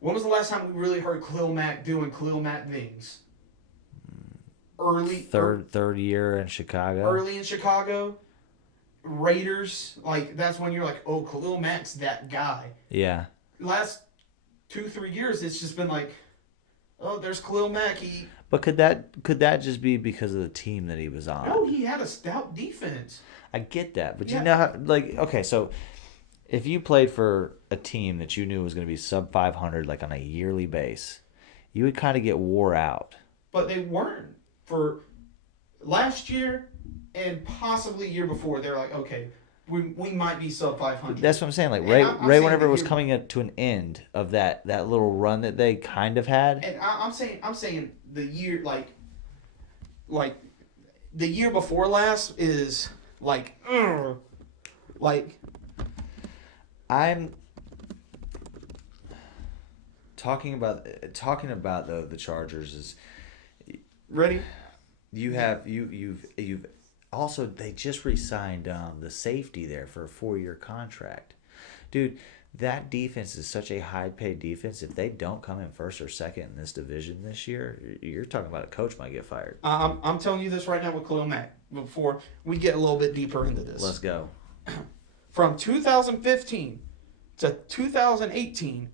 When was the last time we really heard Khalil Mack doing Khalil Mack things? Third year in Chicago. Early in Chicago. Raiders, like, that's when you're like, oh, Khalil Mack's that guy. Yeah. Last 2-3 years, it's just been like, oh, there's Khalil Mack. But could that just be because of the team that he was on? No, he had a stout defense. I get that, but you know how, like, okay, so if you played for a team that you knew was going to be sub 500, like on a yearly base, you would kind of get wore out. But they weren't for last year and possibly year before. They're like, okay, we might be sub 500. That's what I'm saying. Like Ray, whenever it was coming to an end of that little run that they kind of had. And I'm saying the year like the year before last is like. I'm talking about the Chargers is ready. You've also, they just re-signed the safety there for a 4-year contract, dude. That defense is such a high-paid defense. If they don't come in first or second in this division this year, you're talking about a coach might get fired. I'm telling you this right now with Khalil Mack. Before we get a little bit deeper into this, let's go. From 2015 to 2018,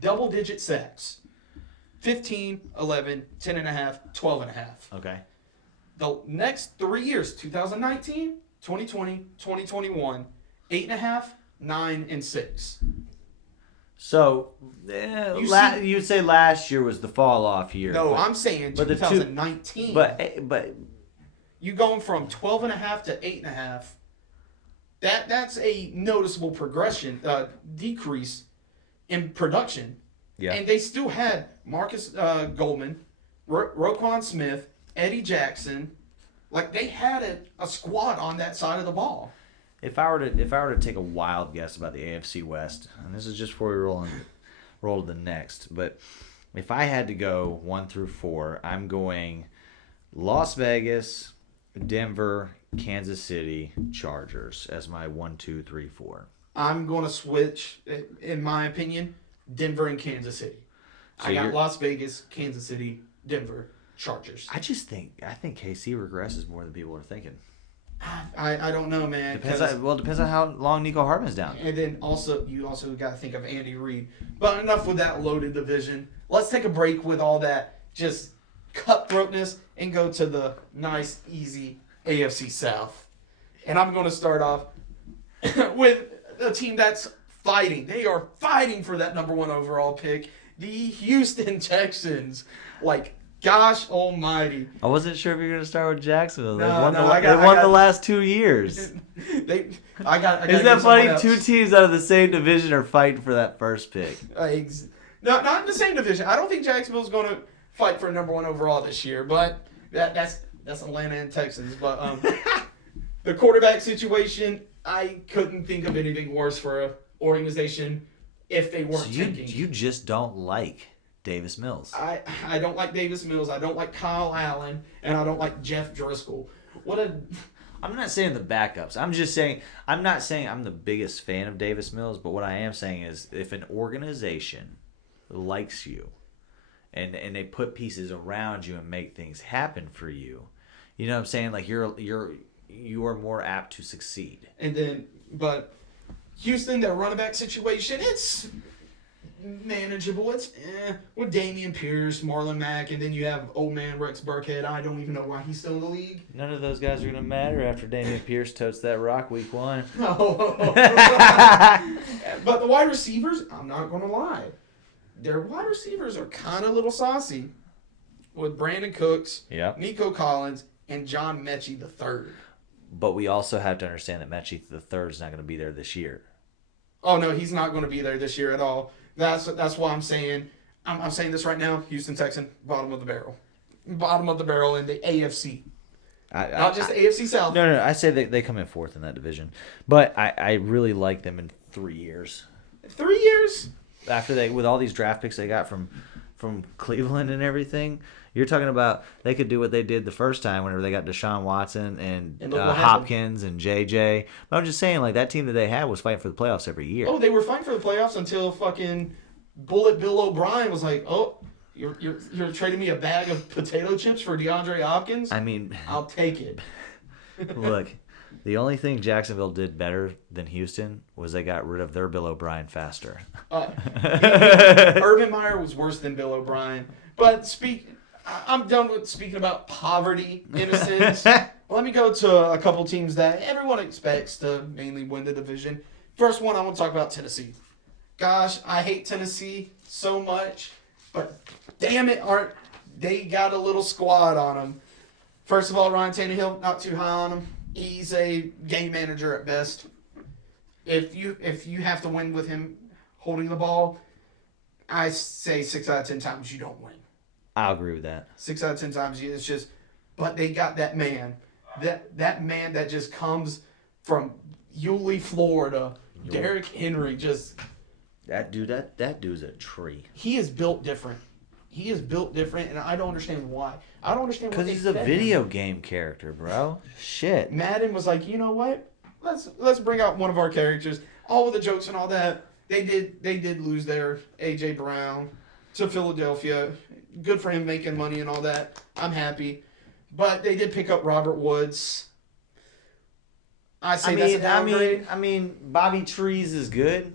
double-digit sacks. 15, 11, 10.5, 12.5. Okay. The next 3 years, 2019, 2020, 2021, 8.5, 9, and 6. So, see- you'd say last year was the fall off year. No, but, I'm saying but the two- 2019. but you going from 12.5 to 8.5. That's a noticeable progression, decrease in production. yeah. And they still had Marcus Goldman, Roquan Smith, Eddie Jackson. Like, they had a squad on that side of the ball. If I were to take a wild guess about the AFC West, and this is just before we roll to the next, but if I had to go 1 through 4, I'm going Las Vegas, Denver, Kansas City, Chargers as my 1, 2, 3, 4. I'm going to switch, in my opinion, Denver and Kansas City. So I got you're- Las Vegas, Kansas City, Denver, Chargers. I think KC regresses more than people are thinking. I don't know, man. Depends on how long Nico Hartman's down. And then you also got to think of Andy Reid. But enough with that loaded division. Let's take a break with all that just cutthroatness and go to the nice, easy AFC South. And I'm going to start off with a team that's fighting. They are fighting for that number 1 overall pick. The Houston Texans. Like, gosh almighty. I wasn't sure if you were going to start with Jacksonville. They No, won, no, they won the last 2 years. Isn't Isn't that that funny? 2 teams out of the same division are fighting for that first pick. No, not in the same division. I don't think Jacksonville's going to fight for number 1 overall this year, but that's Atlanta and Texans. But the quarterback situation, I couldn't think of anything worse for an organization if they weren't So tanking. you just don't like Davis Mills. I don't like Davis Mills. I don't like Kyle Allen, and I don't like Jeff Driscoll. I'm not saying the backups. I'm not saying I'm the biggest fan of Davis Mills, but what I am saying is if an organization likes you and they put pieces around you and make things happen for you, you know what I'm saying? Like you are more apt to succeed. But Houston, their running back situation, it's manageable. It's with Damien Pierce, Marlon Mack, and then you have old man Rex Burkhead. I don't even know why he's still in the league. None of those guys are going to matter after Damian Pierce totes that rock week 1. But the wide receivers, I'm not going to lie. Their wide receivers are kind of a little saucy with Brandon Cooks, Yep. Nico Collins, and John Mechie III. But we also have to understand that Mechie III is not going to be there this year. Oh, no, he's not going to be there this year at all. That's why I'm saying this right now. Houston Texan, bottom of the barrel. Bottom of the barrel in the AFC. Not just the AFC South. No. I say they come in 4th in that division. But I really like them in 3 years. 3 years? After with all these draft picks they got from Cleveland and everything, you're talking about they could do what they did the first time whenever they got Deshaun Watson and look what Hopkins and JJ. But I'm just saying, like, that team that they had was fighting for the playoffs every year. Oh, they were fighting for the playoffs until fucking Bullet Bill O'Brien was like, "Oh, you're trading me a bag of potato chips for DeAndre Hopkins? I mean, I'll take it." look, the only thing Jacksonville did better than Houston was they got rid of their Bill O'Brien faster. Urban Meyer was worse than Bill O'Brien. But I'm done with speaking about poverty, innocence. Let me go to a couple teams that everyone expects to mainly win the division. First one, I want to talk about Tennessee. Gosh, I hate Tennessee so much, but damn it, they got a little squad on them. First of all, Ryan Tannehill, not too high on him. He's a game manager at best. If you have to win with him holding the ball, I say 6 out of 10 times you don't win. I'll agree with that. 6 out of 10 times it's just, but they got that man, that man that just comes from Yulee, Florida. Derrick Henry, just that dude's a tree. he is built different. He is built different, and I don't understand why. I don't understand what Because they he's a fed video him. game character, bro. Shit. Madden was like, you know what? Let's bring out one of our characters. All of the jokes and all that. They did lose their AJ Brown to Philadelphia. Good for him making money and all that. I'm happy. But they did pick up Robert Woods. That's a downgrade. I mean, Bobby Trees is good.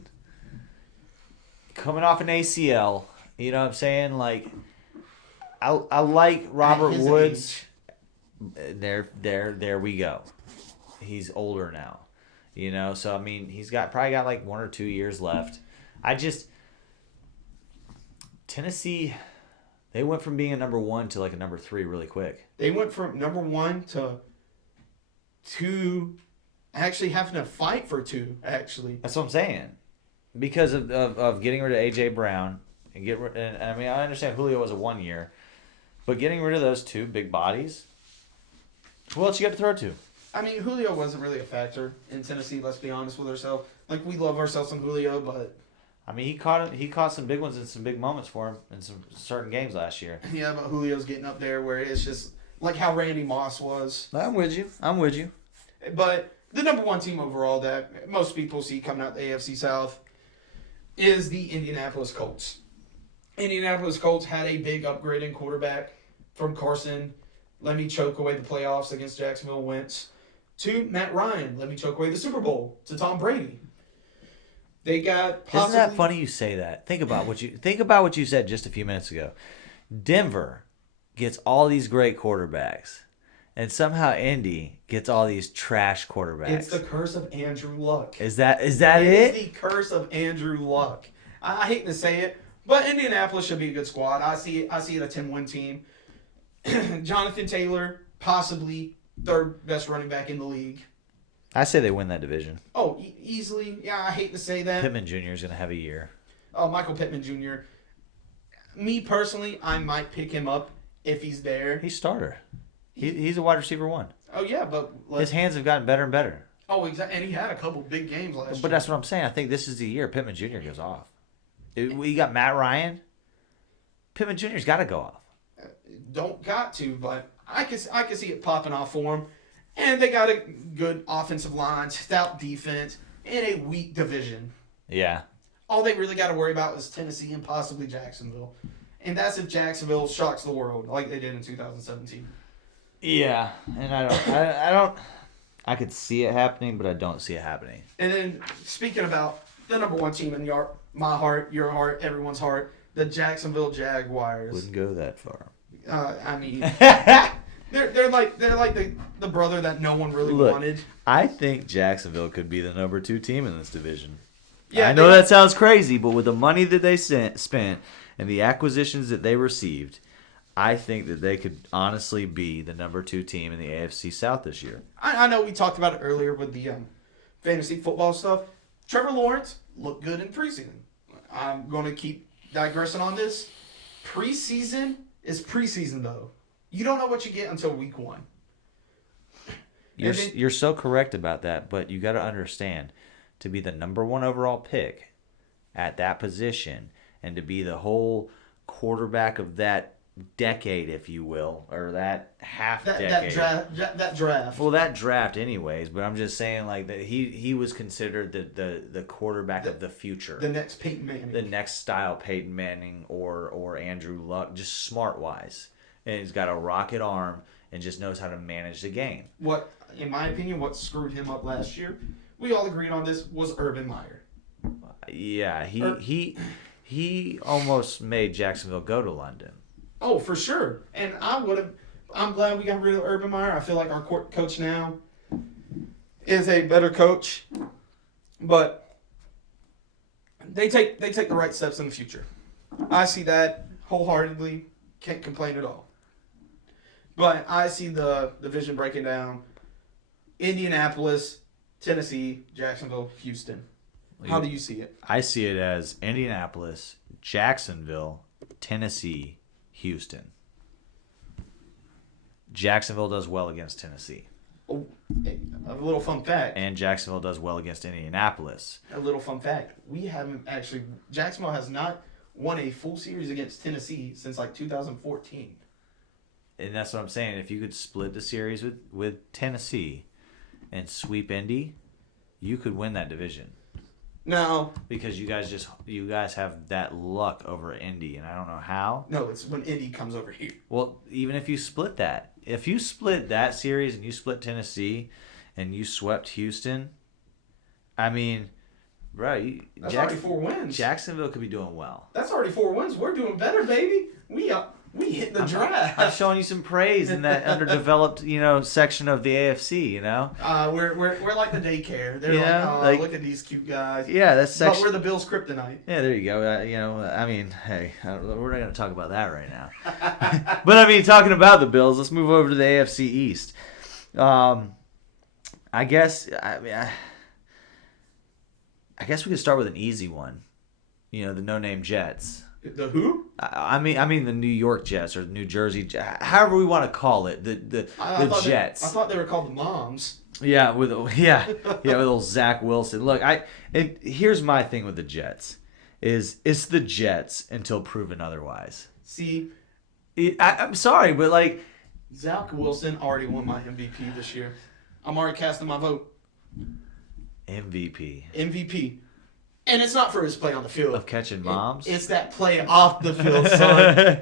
Coming off an ACL, you know what I'm saying? Like, I like Robert At his Woods. There we go. He's older now, you know. So I mean, he's probably got like 1 or 2 years left. Tennessee, they went from being a number 1 to like a number 3 really quick. They went from number 1 to actually having to fight for 2, actually. That's what I'm saying. Because of getting rid of A.J. Brown. And I mean, I understand Julio was a 1 year. But getting rid of those 2 big bodies, who else you got to throw to? I mean, Julio wasn't really a factor in Tennessee, let's be honest with ourselves. Like, we love ourselves some Julio, but... I mean, he caught some big ones and some big moments for him in some certain games last year. Yeah, but Julio's getting up there where it's just like how Randy Moss was. I'm with you. But the number 1 team overall that most people see coming out the AFC South is the Indianapolis Colts. Indianapolis Colts had a big upgrade in quarterback from Carson. Let me choke away the playoffs against Jacksonville Wentz. To Matt Ryan. Let me choke away the Super Bowl. To Tom Brady. They got possibly... Isn't that funny you say that? Think about what you said just a few minutes ago. Denver gets all these great quarterbacks, and somehow Indy gets all these trash quarterbacks. It's the curse of Andrew Luck. Is that it? It's the curse of Andrew Luck. I hate to say it, but Indianapolis should be a good squad. I see it a 10-win team. Jonathan Taylor, possibly third best running back in the league. I say they win that division. Oh, easily. Yeah, I hate to say that. Pittman Jr. is going to have a year. Oh, Michael Pittman Jr. Me personally, I might pick him up if he's there. He's starter. He's a wide receiver 1. Oh, yeah, but... His hands have gotten better and better. Oh, exactly. And he had a couple big games last year. But that's what I'm saying. I think this is the year Pittman Jr. goes off. We got Matt Ryan. Pittman Jr.'s got to go off. Don't got to, but I can see it popping off for him. And they got a good offensive line, stout defense, and a weak division. Yeah. All they really got to worry about is Tennessee and possibly Jacksonville. And that's if Jacksonville shocks the world like they did in 2017. Yeah, and I could see it happening, but I don't see it happening. And then speaking about the number 1 team in my heart, your heart, everyone's heart, the Jacksonville Jaguars. Wouldn't go that far. I mean, they're like the brother that no one really wanted. I think Jacksonville could be the number 2 team in this division. Yeah, I know that sounds crazy, but with the money that they spent and the acquisitions that they received, I think that they could honestly be the number 2 team in the AFC South this year. I know we talked about it earlier with the fantasy football stuff. Trevor Lawrence looked good in preseason. I'm going to keep digressing on this. Preseason is preseason, though. You don't know what you get until week 1. You're so correct about that, but you got to understand, to be the number 1 overall pick at that position and to be the whole quarterback of that decade, if you will, or that half decade. That draft. Well, that draft anyways, but I'm just saying like that he was considered the quarterback of the future. The next Peyton Manning. The next style Peyton Manning or Andrew Luck, just smart-wise. And he's got a rocket arm and just knows how to manage the game. What, in my opinion, what screwed him up last year, we all agreed on this, was Urban Meyer. Yeah, he almost made Jacksonville go to London. Oh, for sure. And I'm glad we got rid of Urban Meyer. I feel like our coach now is a better coach. But they take the right steps in the future. I see that wholeheartedly. Can't complain at all. But I see the division breaking down. Indianapolis, Tennessee, Jacksonville, Houston. How do you see it? I see it as Indianapolis, Jacksonville, Tennessee, Houston. Jacksonville does well against Tennessee. Oh, a little fun fact. And Jacksonville does well against Indianapolis. A little fun fact. Jacksonville has not won a full series against Tennessee since like 2014. And that's what I'm saying. If you could split the series with Tennessee and sweep Indy, you could win that division. No. Because you guys have that luck over Indy, and I don't know how. No, it's when Indy comes over here. Well, even if you split that. If you split that series and you split Tennessee and you swept Houston, I mean, bro, that's already 4 wins. Jacksonville could be doing well. That's already 4 wins. We're doing better, baby. We up. We hit the draft. I'm showing you some praise in that underdeveloped, section of the AFC. We're like the daycare. They're Yeah, like, look at these cute guys. Yeah, that's But section. we're the Bills' kryptonite. Yeah, there you go. Hey, we're not going to talk about that right now. But talking about the Bills, let's move over to the AFC East. I guess we could start with an easy one. The no-name Jets. The who? I mean the New York Jets or New Jersey Jets, however we want to call it. The Jets. I thought they were called the Moms. Yeah, with old Zach Wilson. Look, here's my thing with the Jets. It's the Jets until proven otherwise. See, I'm sorry, but Zach Wilson already won my MVP this year. I'm already casting my vote. MVP. And it's not for his play on the field. Of catching moms? It's that play off the field, son.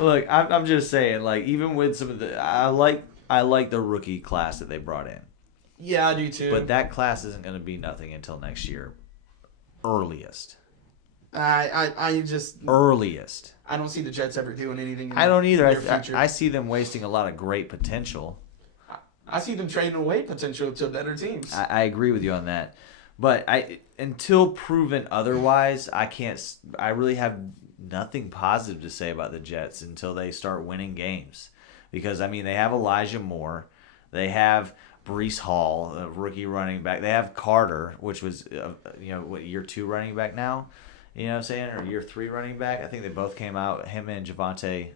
Look, I'm just saying, even with some of the... I like the rookie class that they brought in. Yeah, I do too. But that class isn't going to be nothing until next year. Earliest. Earliest. I don't see the Jets ever doing anything. I don't either. I see them wasting a lot of great potential. I see them trading away potential to better teams. I agree with you on that. But until proven otherwise, I really have nothing positive to say about the Jets until they start winning games. Because, they have Elijah Moore. They have Breece Hall, a rookie running back. They have Carter, which was, year 2 running back now? You know what I'm saying? Or year 3 running back? I think they both came out. Him and Javonte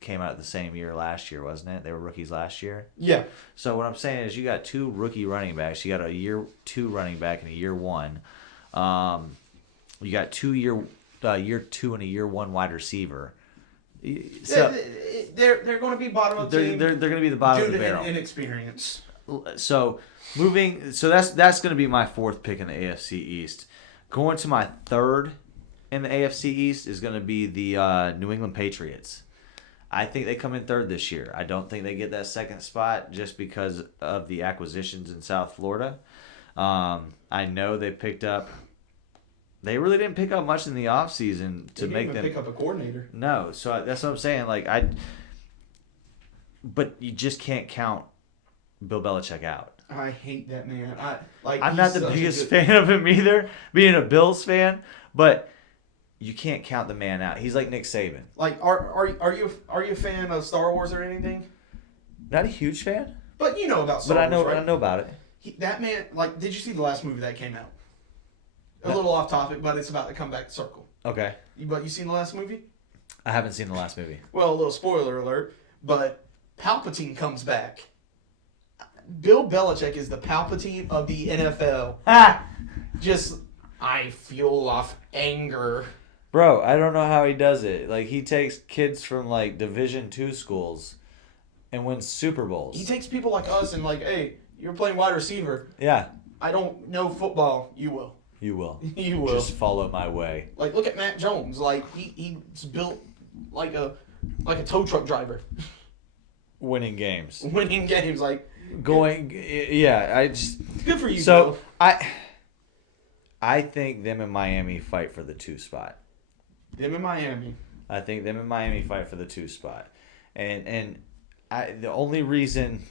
came out the same year last year, wasn't it? They were rookies last year. Yeah. So what I'm saying is you got 2 rookie running backs. You got a year 2 running back and a year 1. You got year 2 and a year 1 wide receiver. So they're going to be bottom of the team. They're going to be the bottom of the barrel. Due to inexperience. So that's going to be my 4th pick in the AFC East. Going to my 3rd in the AFC East is going to be the New England Patriots. I think they come in 3rd this year. I don't think they get that 2nd spot just because of the acquisitions in South Florida. I know they picked up. They really didn't pick up much in the offseason to make them pick up a coordinator. No, so that's what I'm saying. But you just can't count Bill Belichick out. I hate that man. I'm not the biggest fan of him either, being a Bills fan, but you can't count the man out. He's like Nick Saban. Are you a fan of Star Wars or anything? Not a huge fan, but you know about Star Wars, right? I know about it. That man, did you see the last movie that came out? A little off topic, but it's about to come back circle. Okay. But you seen the last movie? I haven't seen the last movie. Well, a little spoiler alert, but Palpatine comes back. Bill Belichick is the Palpatine of the NFL. I fuel off anger. Bro, I don't know how he does it. He takes kids from Division II schools and wins Super Bowls. He takes people like us and hey, you're playing wide receiver. Yeah. I don't know football. You will. You will. You will. Just follow my way. Look at Matt Jones. He's built like a tow truck driver. Winning games. Good for you. So Bill. I think them and Miami fight for the 2 spot. Them and Miami. I think them and Miami fight for the 2 spot, and the only reason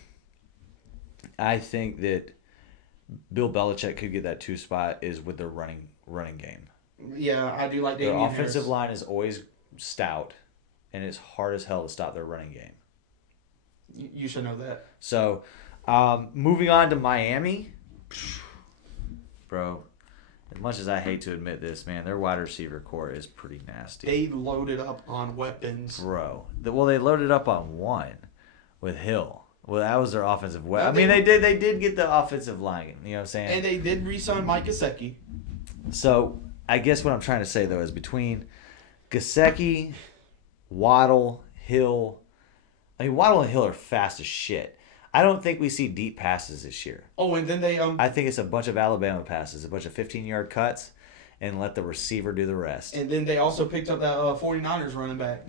I think that Bill Belichick could get that 2 spot is with their running game. Yeah, I do like Damien. Their offensive line is always stout, and it's hard as hell to stop their running game. You should know that. So, moving on to Miami, bro. As much as I hate to admit this, man, their wide receiver core is pretty nasty. They loaded up on weapons. Bro. They loaded up on one with Hill. Well, that was their offensive weapon. No, they did get the offensive line. You know what I'm saying? And they did re-sign Mike Gesicki. So, I guess what I'm trying to say, though, is between Gesicki, Waddle, Hill. Waddle and Hill are fast as shit. I don't think we see deep passes this year. Oh, and then they I think it's a bunch of Alabama passes, a bunch of 15-yard cuts, and let the receiver do the rest. And then they also picked up that 49ers running back.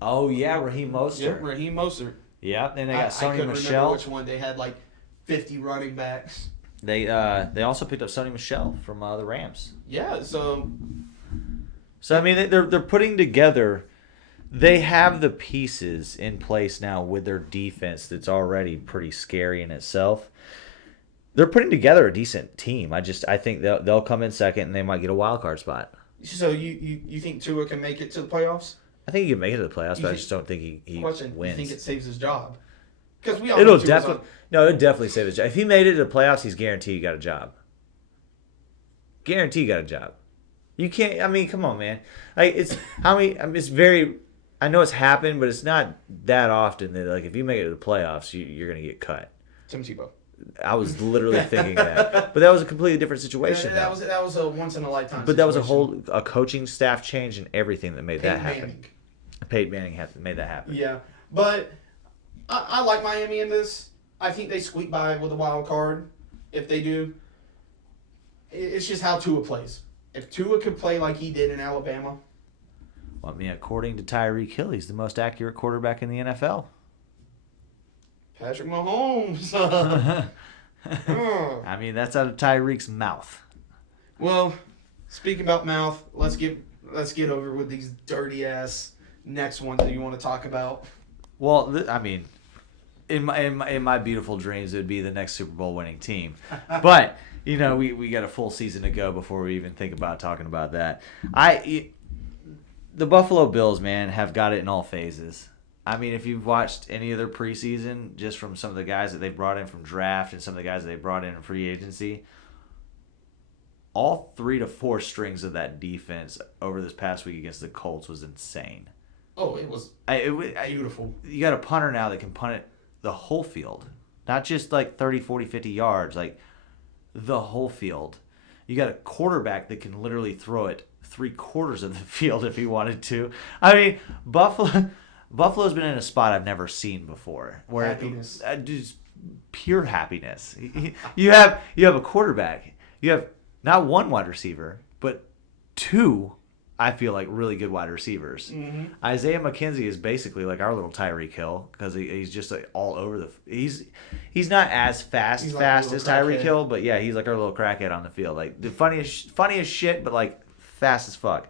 Oh, yeah, Raheem Mostert. Yep, Raheem Mostert. Yeah, and they got Sony I couldn't Michel. remember which one. They had 50 running backs. They also picked up Sony Michel from the Rams. Yeah, so I mean they're putting together they have the pieces in place now with their defense that's already pretty scary in itself. They're putting together a decent team. I think they'll come in second and they might get a wild card spot. So you think Tua can make it to the playoffs? I think he can make it to the playoffs, but I just don't think he wins. You think it saves his job? Because we all It'll know definitely save his job. If he made it to the playoffs, he's guaranteed he got a job. Guaranteed he got a job. You can't. I mean, come on, man. Like it's how many? I mean, it's very. I know it's happened, but it's not that often that like if you make it to the playoffs, you're gonna get cut. Tim Tebow. I was literally thinking that, but that was a completely different situation. That was a once in a lifetime. But that was a coaching staff change and everything that made that happen. Manning. Peyton Manning made that happen. Yeah, but I like Miami in this. I think they squeak by with a wild card. If they do, it's just how Tua plays. If Tua could play like he did in Alabama. Well, I mean, according to Tyreek Hill, he's the most accurate quarterback in the NFL. Patrick Mahomes. I mean, that's out of Tyreek's mouth. Well, speaking about mouth, let's get over with these dirty ass next ones that you want to talk about. Well, I mean, in my beautiful dreams, it would be the next Super Bowl winning team. But you know, we got a full season to go before we even think about talking about that. The Buffalo Bills, man, have got it in all phases. I mean, if you've watched any of their preseason, just from some of the guys that they brought in from draft and some of the guys that they brought in free agency, all 3 to 4 strings of that defense over this past week against the Colts was insane. Oh, it was beautiful. You got a punter now that can punt it the whole field, not just like 30, 40, 50 yards, like the whole field. You got a quarterback that can literally throw it 3/4 of the field if he wanted to. I mean, Buffalo's been in a spot I've never seen before, where happiness, just pure happiness. You have a quarterback. You have not one wide receiver, but 2. I feel like really good wide receivers. Mm-hmm. Isaiah McKenzie is basically like our little Tyreek Hill because he's just like all over the. He's not as fast as Tyreek Hill, but yeah, he's like our little crackhead on the field. Like the funniest shit, but like fast as fuck.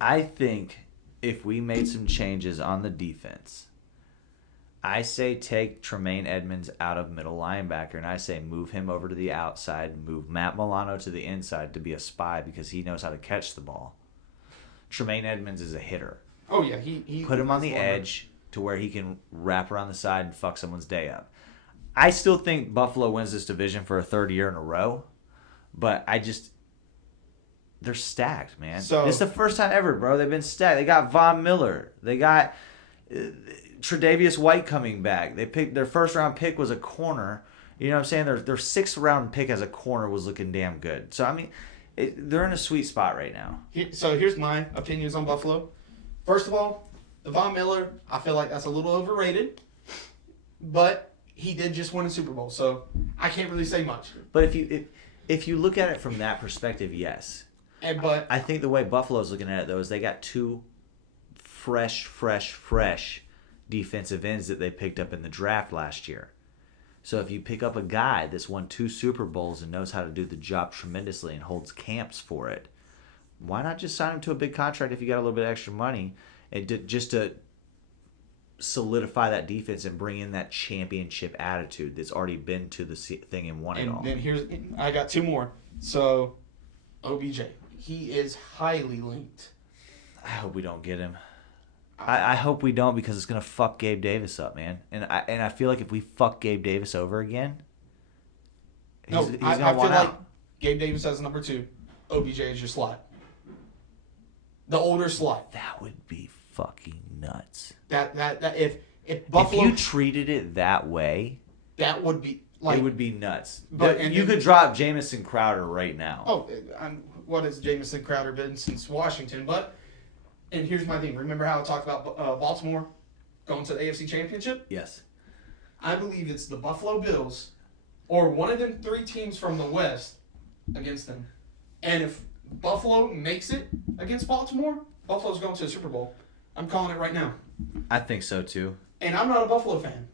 I think if we made some changes on the defense, I say take Tremaine Edmonds out of middle linebacker, and I say move him over to the outside, move Matt Milano to the inside to be a spy because he knows how to catch the ball. Tremaine Edmonds is a hitter. Oh, yeah. He put him on the edge to where he can wrap around the side and fuck someone's day up. I still think Buffalo wins this division for a 3rd year in a row, but they're stacked, man. So, it's the first time ever, bro. They've been stacked. They got Von Miller. They got Tre'Davious White coming back. They picked their 1st-round pick was a corner. You know what I'm saying? Their 6th-round pick as a corner was looking damn good. So I mean, they're in a sweet spot right now. So here's my opinions on Buffalo. First of all, the Von Miller, I feel like that's a little overrated, but he did just win a Super Bowl, so I can't really say much. But if you look at it from that perspective, yes. But I think the way Buffalo's looking at it though is they got 2 fresh defensive ends that they picked up in the draft last year. So if you pick up a guy that's won 2 Super Bowls and knows how to do the job tremendously and holds camps for it, why not just sign him to a big contract if you got a little bit of extra money and just to solidify that defense and bring in that championship attitude that's already been to the thing and won it all. And then I got 2 more. So OBJ, he is highly linked. I hope we don't get him. I hope we don't because it's gonna fuck Gabe Davis up, man. And I feel like if we fuck Gabe Davis over again, he's I gonna feel want like out. Gabe Davis as number 2. OBJ is your slot. The older slot. That would be fucking nuts. That if Buffalo, if you treated it that way, that would be like it would be nuts. But you could drop Jamison Crowder right now. Oh, what has Jamison Crowder been since Washington? And here's my thing. Remember how I talked about Baltimore going to the AFC Championship? Yes. I believe it's the Buffalo Bills or one of them 3 teams from the West against them. And if Buffalo makes it against Baltimore, Buffalo's going to the Super Bowl. I'm calling it right now. I think so too. And I'm not a Buffalo fan.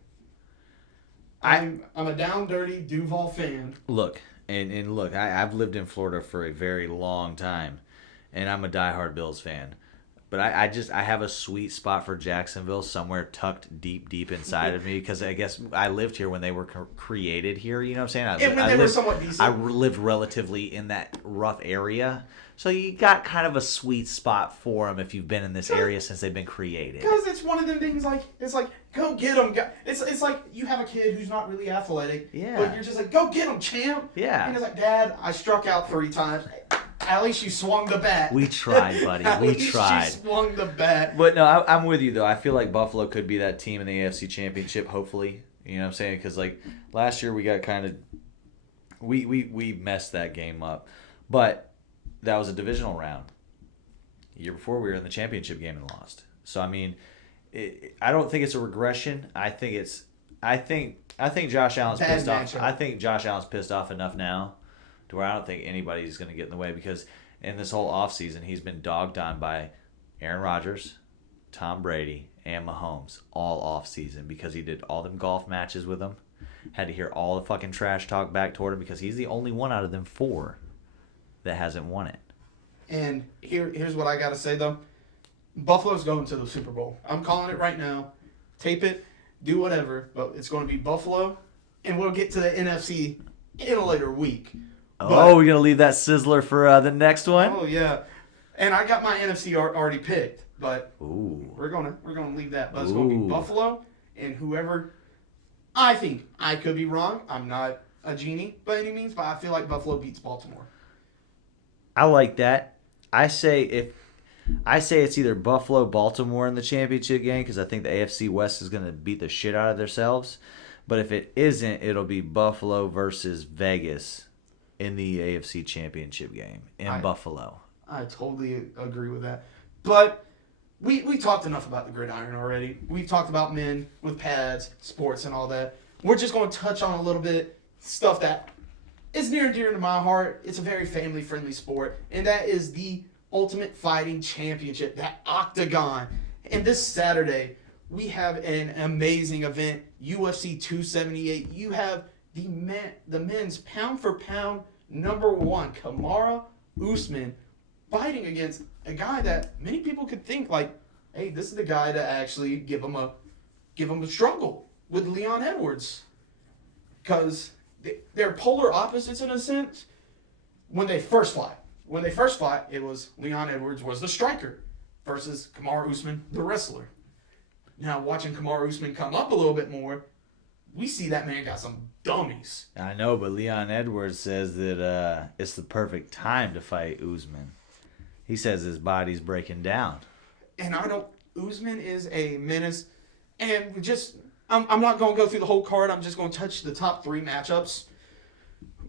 I'm a down dirty Duval fan. Look, and look, I've lived in Florida for a very long time, and I'm a diehard Bills fan. But I have a sweet spot for Jacksonville somewhere tucked deep inside of me because I guess I lived here when they were created here. You know what I'm saying? They were somewhat decent. I lived relatively in that rough area. So you got kind of a sweet spot for them if you've been in this area since they've been created. Because it's one of them things it's like, go get them. It's like you have a kid who's not really athletic. Yeah. But you're just like, go get him, champ. Yeah. And he's like, Dad, I struck out 3 times. At least you swung the bat. We tried, buddy. We tried. You swung the bat. But no, I'm with you, though. I feel like Buffalo could be that team in the AFC Championship, hopefully. You know what I'm saying? Because, like, last year we got kind of – we messed that game up. But that was a divisional round. The year before, we were in the championship game and lost. So, I mean, I don't think it's a regression. I think Josh Allen's Bad pissed off. matchup. I think Josh Allen's pissed off enough now to where I don't think anybody's going to get in the way because in this whole offseason, he's been dogged on by Aaron Rodgers, Tom Brady, and Mahomes all offseason because he did all them golf matches with them. Had to hear all the fucking trash talk back toward him because he's the only one out of them 4 that hasn't won it. And here's what I got to say, though. Buffalo's going to the Super Bowl. I'm calling it right now. Tape it. Do whatever. But it's going to be Buffalo. And we'll get to the NFC in a later week. Oh, we're going to leave that sizzler for the next one? Oh, yeah. And I got my NFC already picked. But Ooh. we're gonna leave that. But it's going to be Buffalo. And whoever... I think I could be wrong. I'm not a genie by any means. But I feel like Buffalo beats Baltimore. I like that. I say it's either Buffalo, Baltimore in the championship game because I think the AFC West is going to beat the shit out of themselves. But if it isn't, it'll be Buffalo versus Vegas in the AFC championship game in Buffalo. I totally agree with that. But we talked enough about the gridiron already. We've talked about men with pads, sports, and all that. We're just going to touch on a little bit stuff that is near and dear to my heart. It's a very family-friendly sport, and that is the Ultimate Fighting Championship, that Octagon. And this Saturday, we have an amazing event, UFC 278. You have the men's pound-for-pound #1, Kamaru Usman, fighting against a guy that many people could think, like, hey, this is the guy to actually give him a struggle with Leon Edwards. Because they're polar opposites in a sense when they first fought. When they first fought, it was Leon Edwards was the striker versus Kamaru Usman, the wrestler. Now, watching Kamaru Usman come up a little bit more, we see that man got some dummies. I know, but Leon Edwards says that it's the perfect time to fight Usman. He says his body's breaking down. And Usman is a menace. And I'm not going to go through the whole card. I'm just going to touch the top 3 matchups.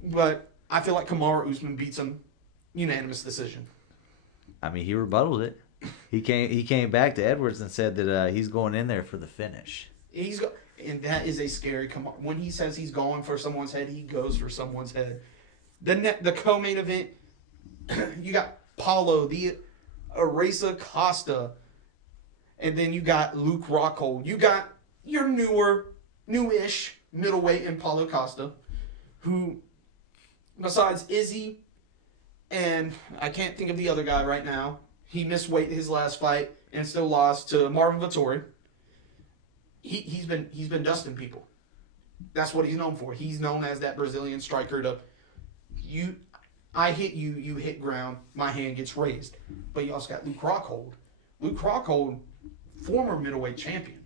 But I feel like Kamaru Usman beats him unanimous decision. I mean, he rebutted it. He came back to Edwards and said that he's going in there for the finish. And that is a scary Kamaru. When he says he's going for someone's head, he goes for someone's head. The co-main event, you got Paulo, the Arisa Costa, and then you got Luke Rockhold. You got your newish middleweight in Paulo Costa, who, besides Izzy, and I can't think of the other guy right now. He missed weight his last fight and still lost to Marvin Vettori. He's been dusting people. That's what he's known for. He's known as that Brazilian striker I hit you, you hit ground, my hand gets raised. But you also got Luke Rockhold. Luke Rockhold, former middleweight champion.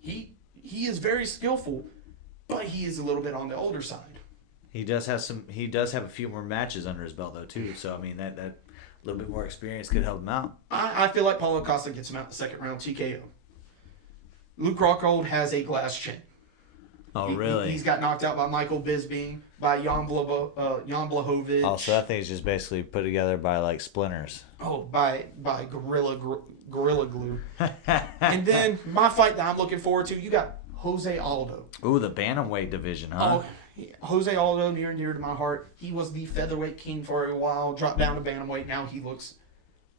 He is very skillful, but he is a little bit on the older side. He does have a few more matches under his belt though too. So I mean that little bit more experience could help him out. I feel like Paulo Costa gets him out in the second round TKO. Luke Rockhold has a glass chin. Oh, really? He's got knocked out by Michael Bisping, by Jan Blachowicz. Also, that thing's just basically put together by like splinters. Oh, by Gorilla Glue. And then my fight that I'm looking forward to, you got Jose Aldo. Ooh, the bantamweight division, huh? Oh, Jose Aldo, near and dear to my heart. He was the featherweight king for a while, dropped down to bantamweight. Now he looks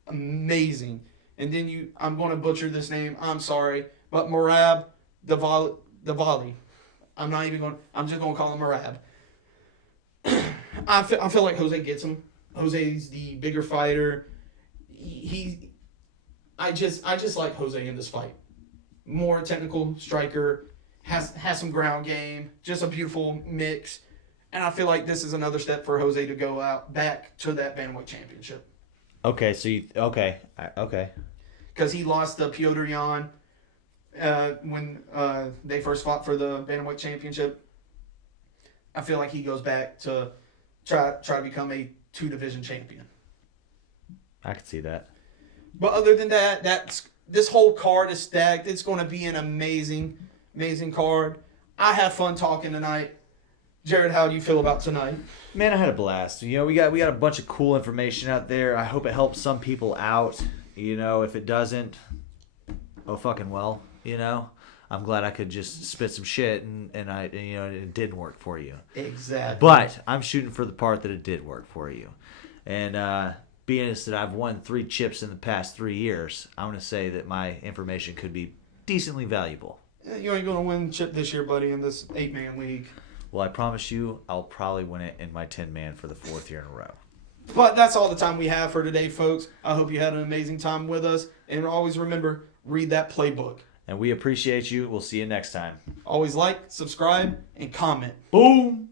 amazing. And then I'm going to butcher this name. I'm sorry. But Merab Davali. I'm just going to call him Merab. I feel like Jose gets him. Jose's the bigger fighter. I just like Jose in this fight. More technical striker, has some ground game, just a beautiful mix. And I feel like this is another step for Jose to go out back to that bantamweight championship. Okay, so okay. Because he lost to Piotr Jan when they first fought for the bantamweight championship. I feel like he goes back to try to become a 2-division champion. I can see that. But other than that, this whole card is stacked. It's going to be an amazing card. I have fun talking tonight. Jared, how do you feel about tonight? Man, I had a blast. You know, we got a bunch of cool information out there. I hope it helps some people out. You know, if it doesn't, oh fucking well. You know, I'm glad I could just spit some shit and it didn't work for you. Exactly. But I'm shooting for the part that it did work for you, and being that I've won 3 chips in the past 3 years, I'm gonna say that my information could be decently valuable. You ain't gonna win chip this year, buddy, in this 8-man league. Well, I promise you, I'll probably win it in my 10-man for the 4th year in a row. But that's all the time we have for today, folks. I hope you had an amazing time with us. And always remember, read that playbook. And we appreciate you. We'll see you next time. Always like, subscribe, and comment. Boom!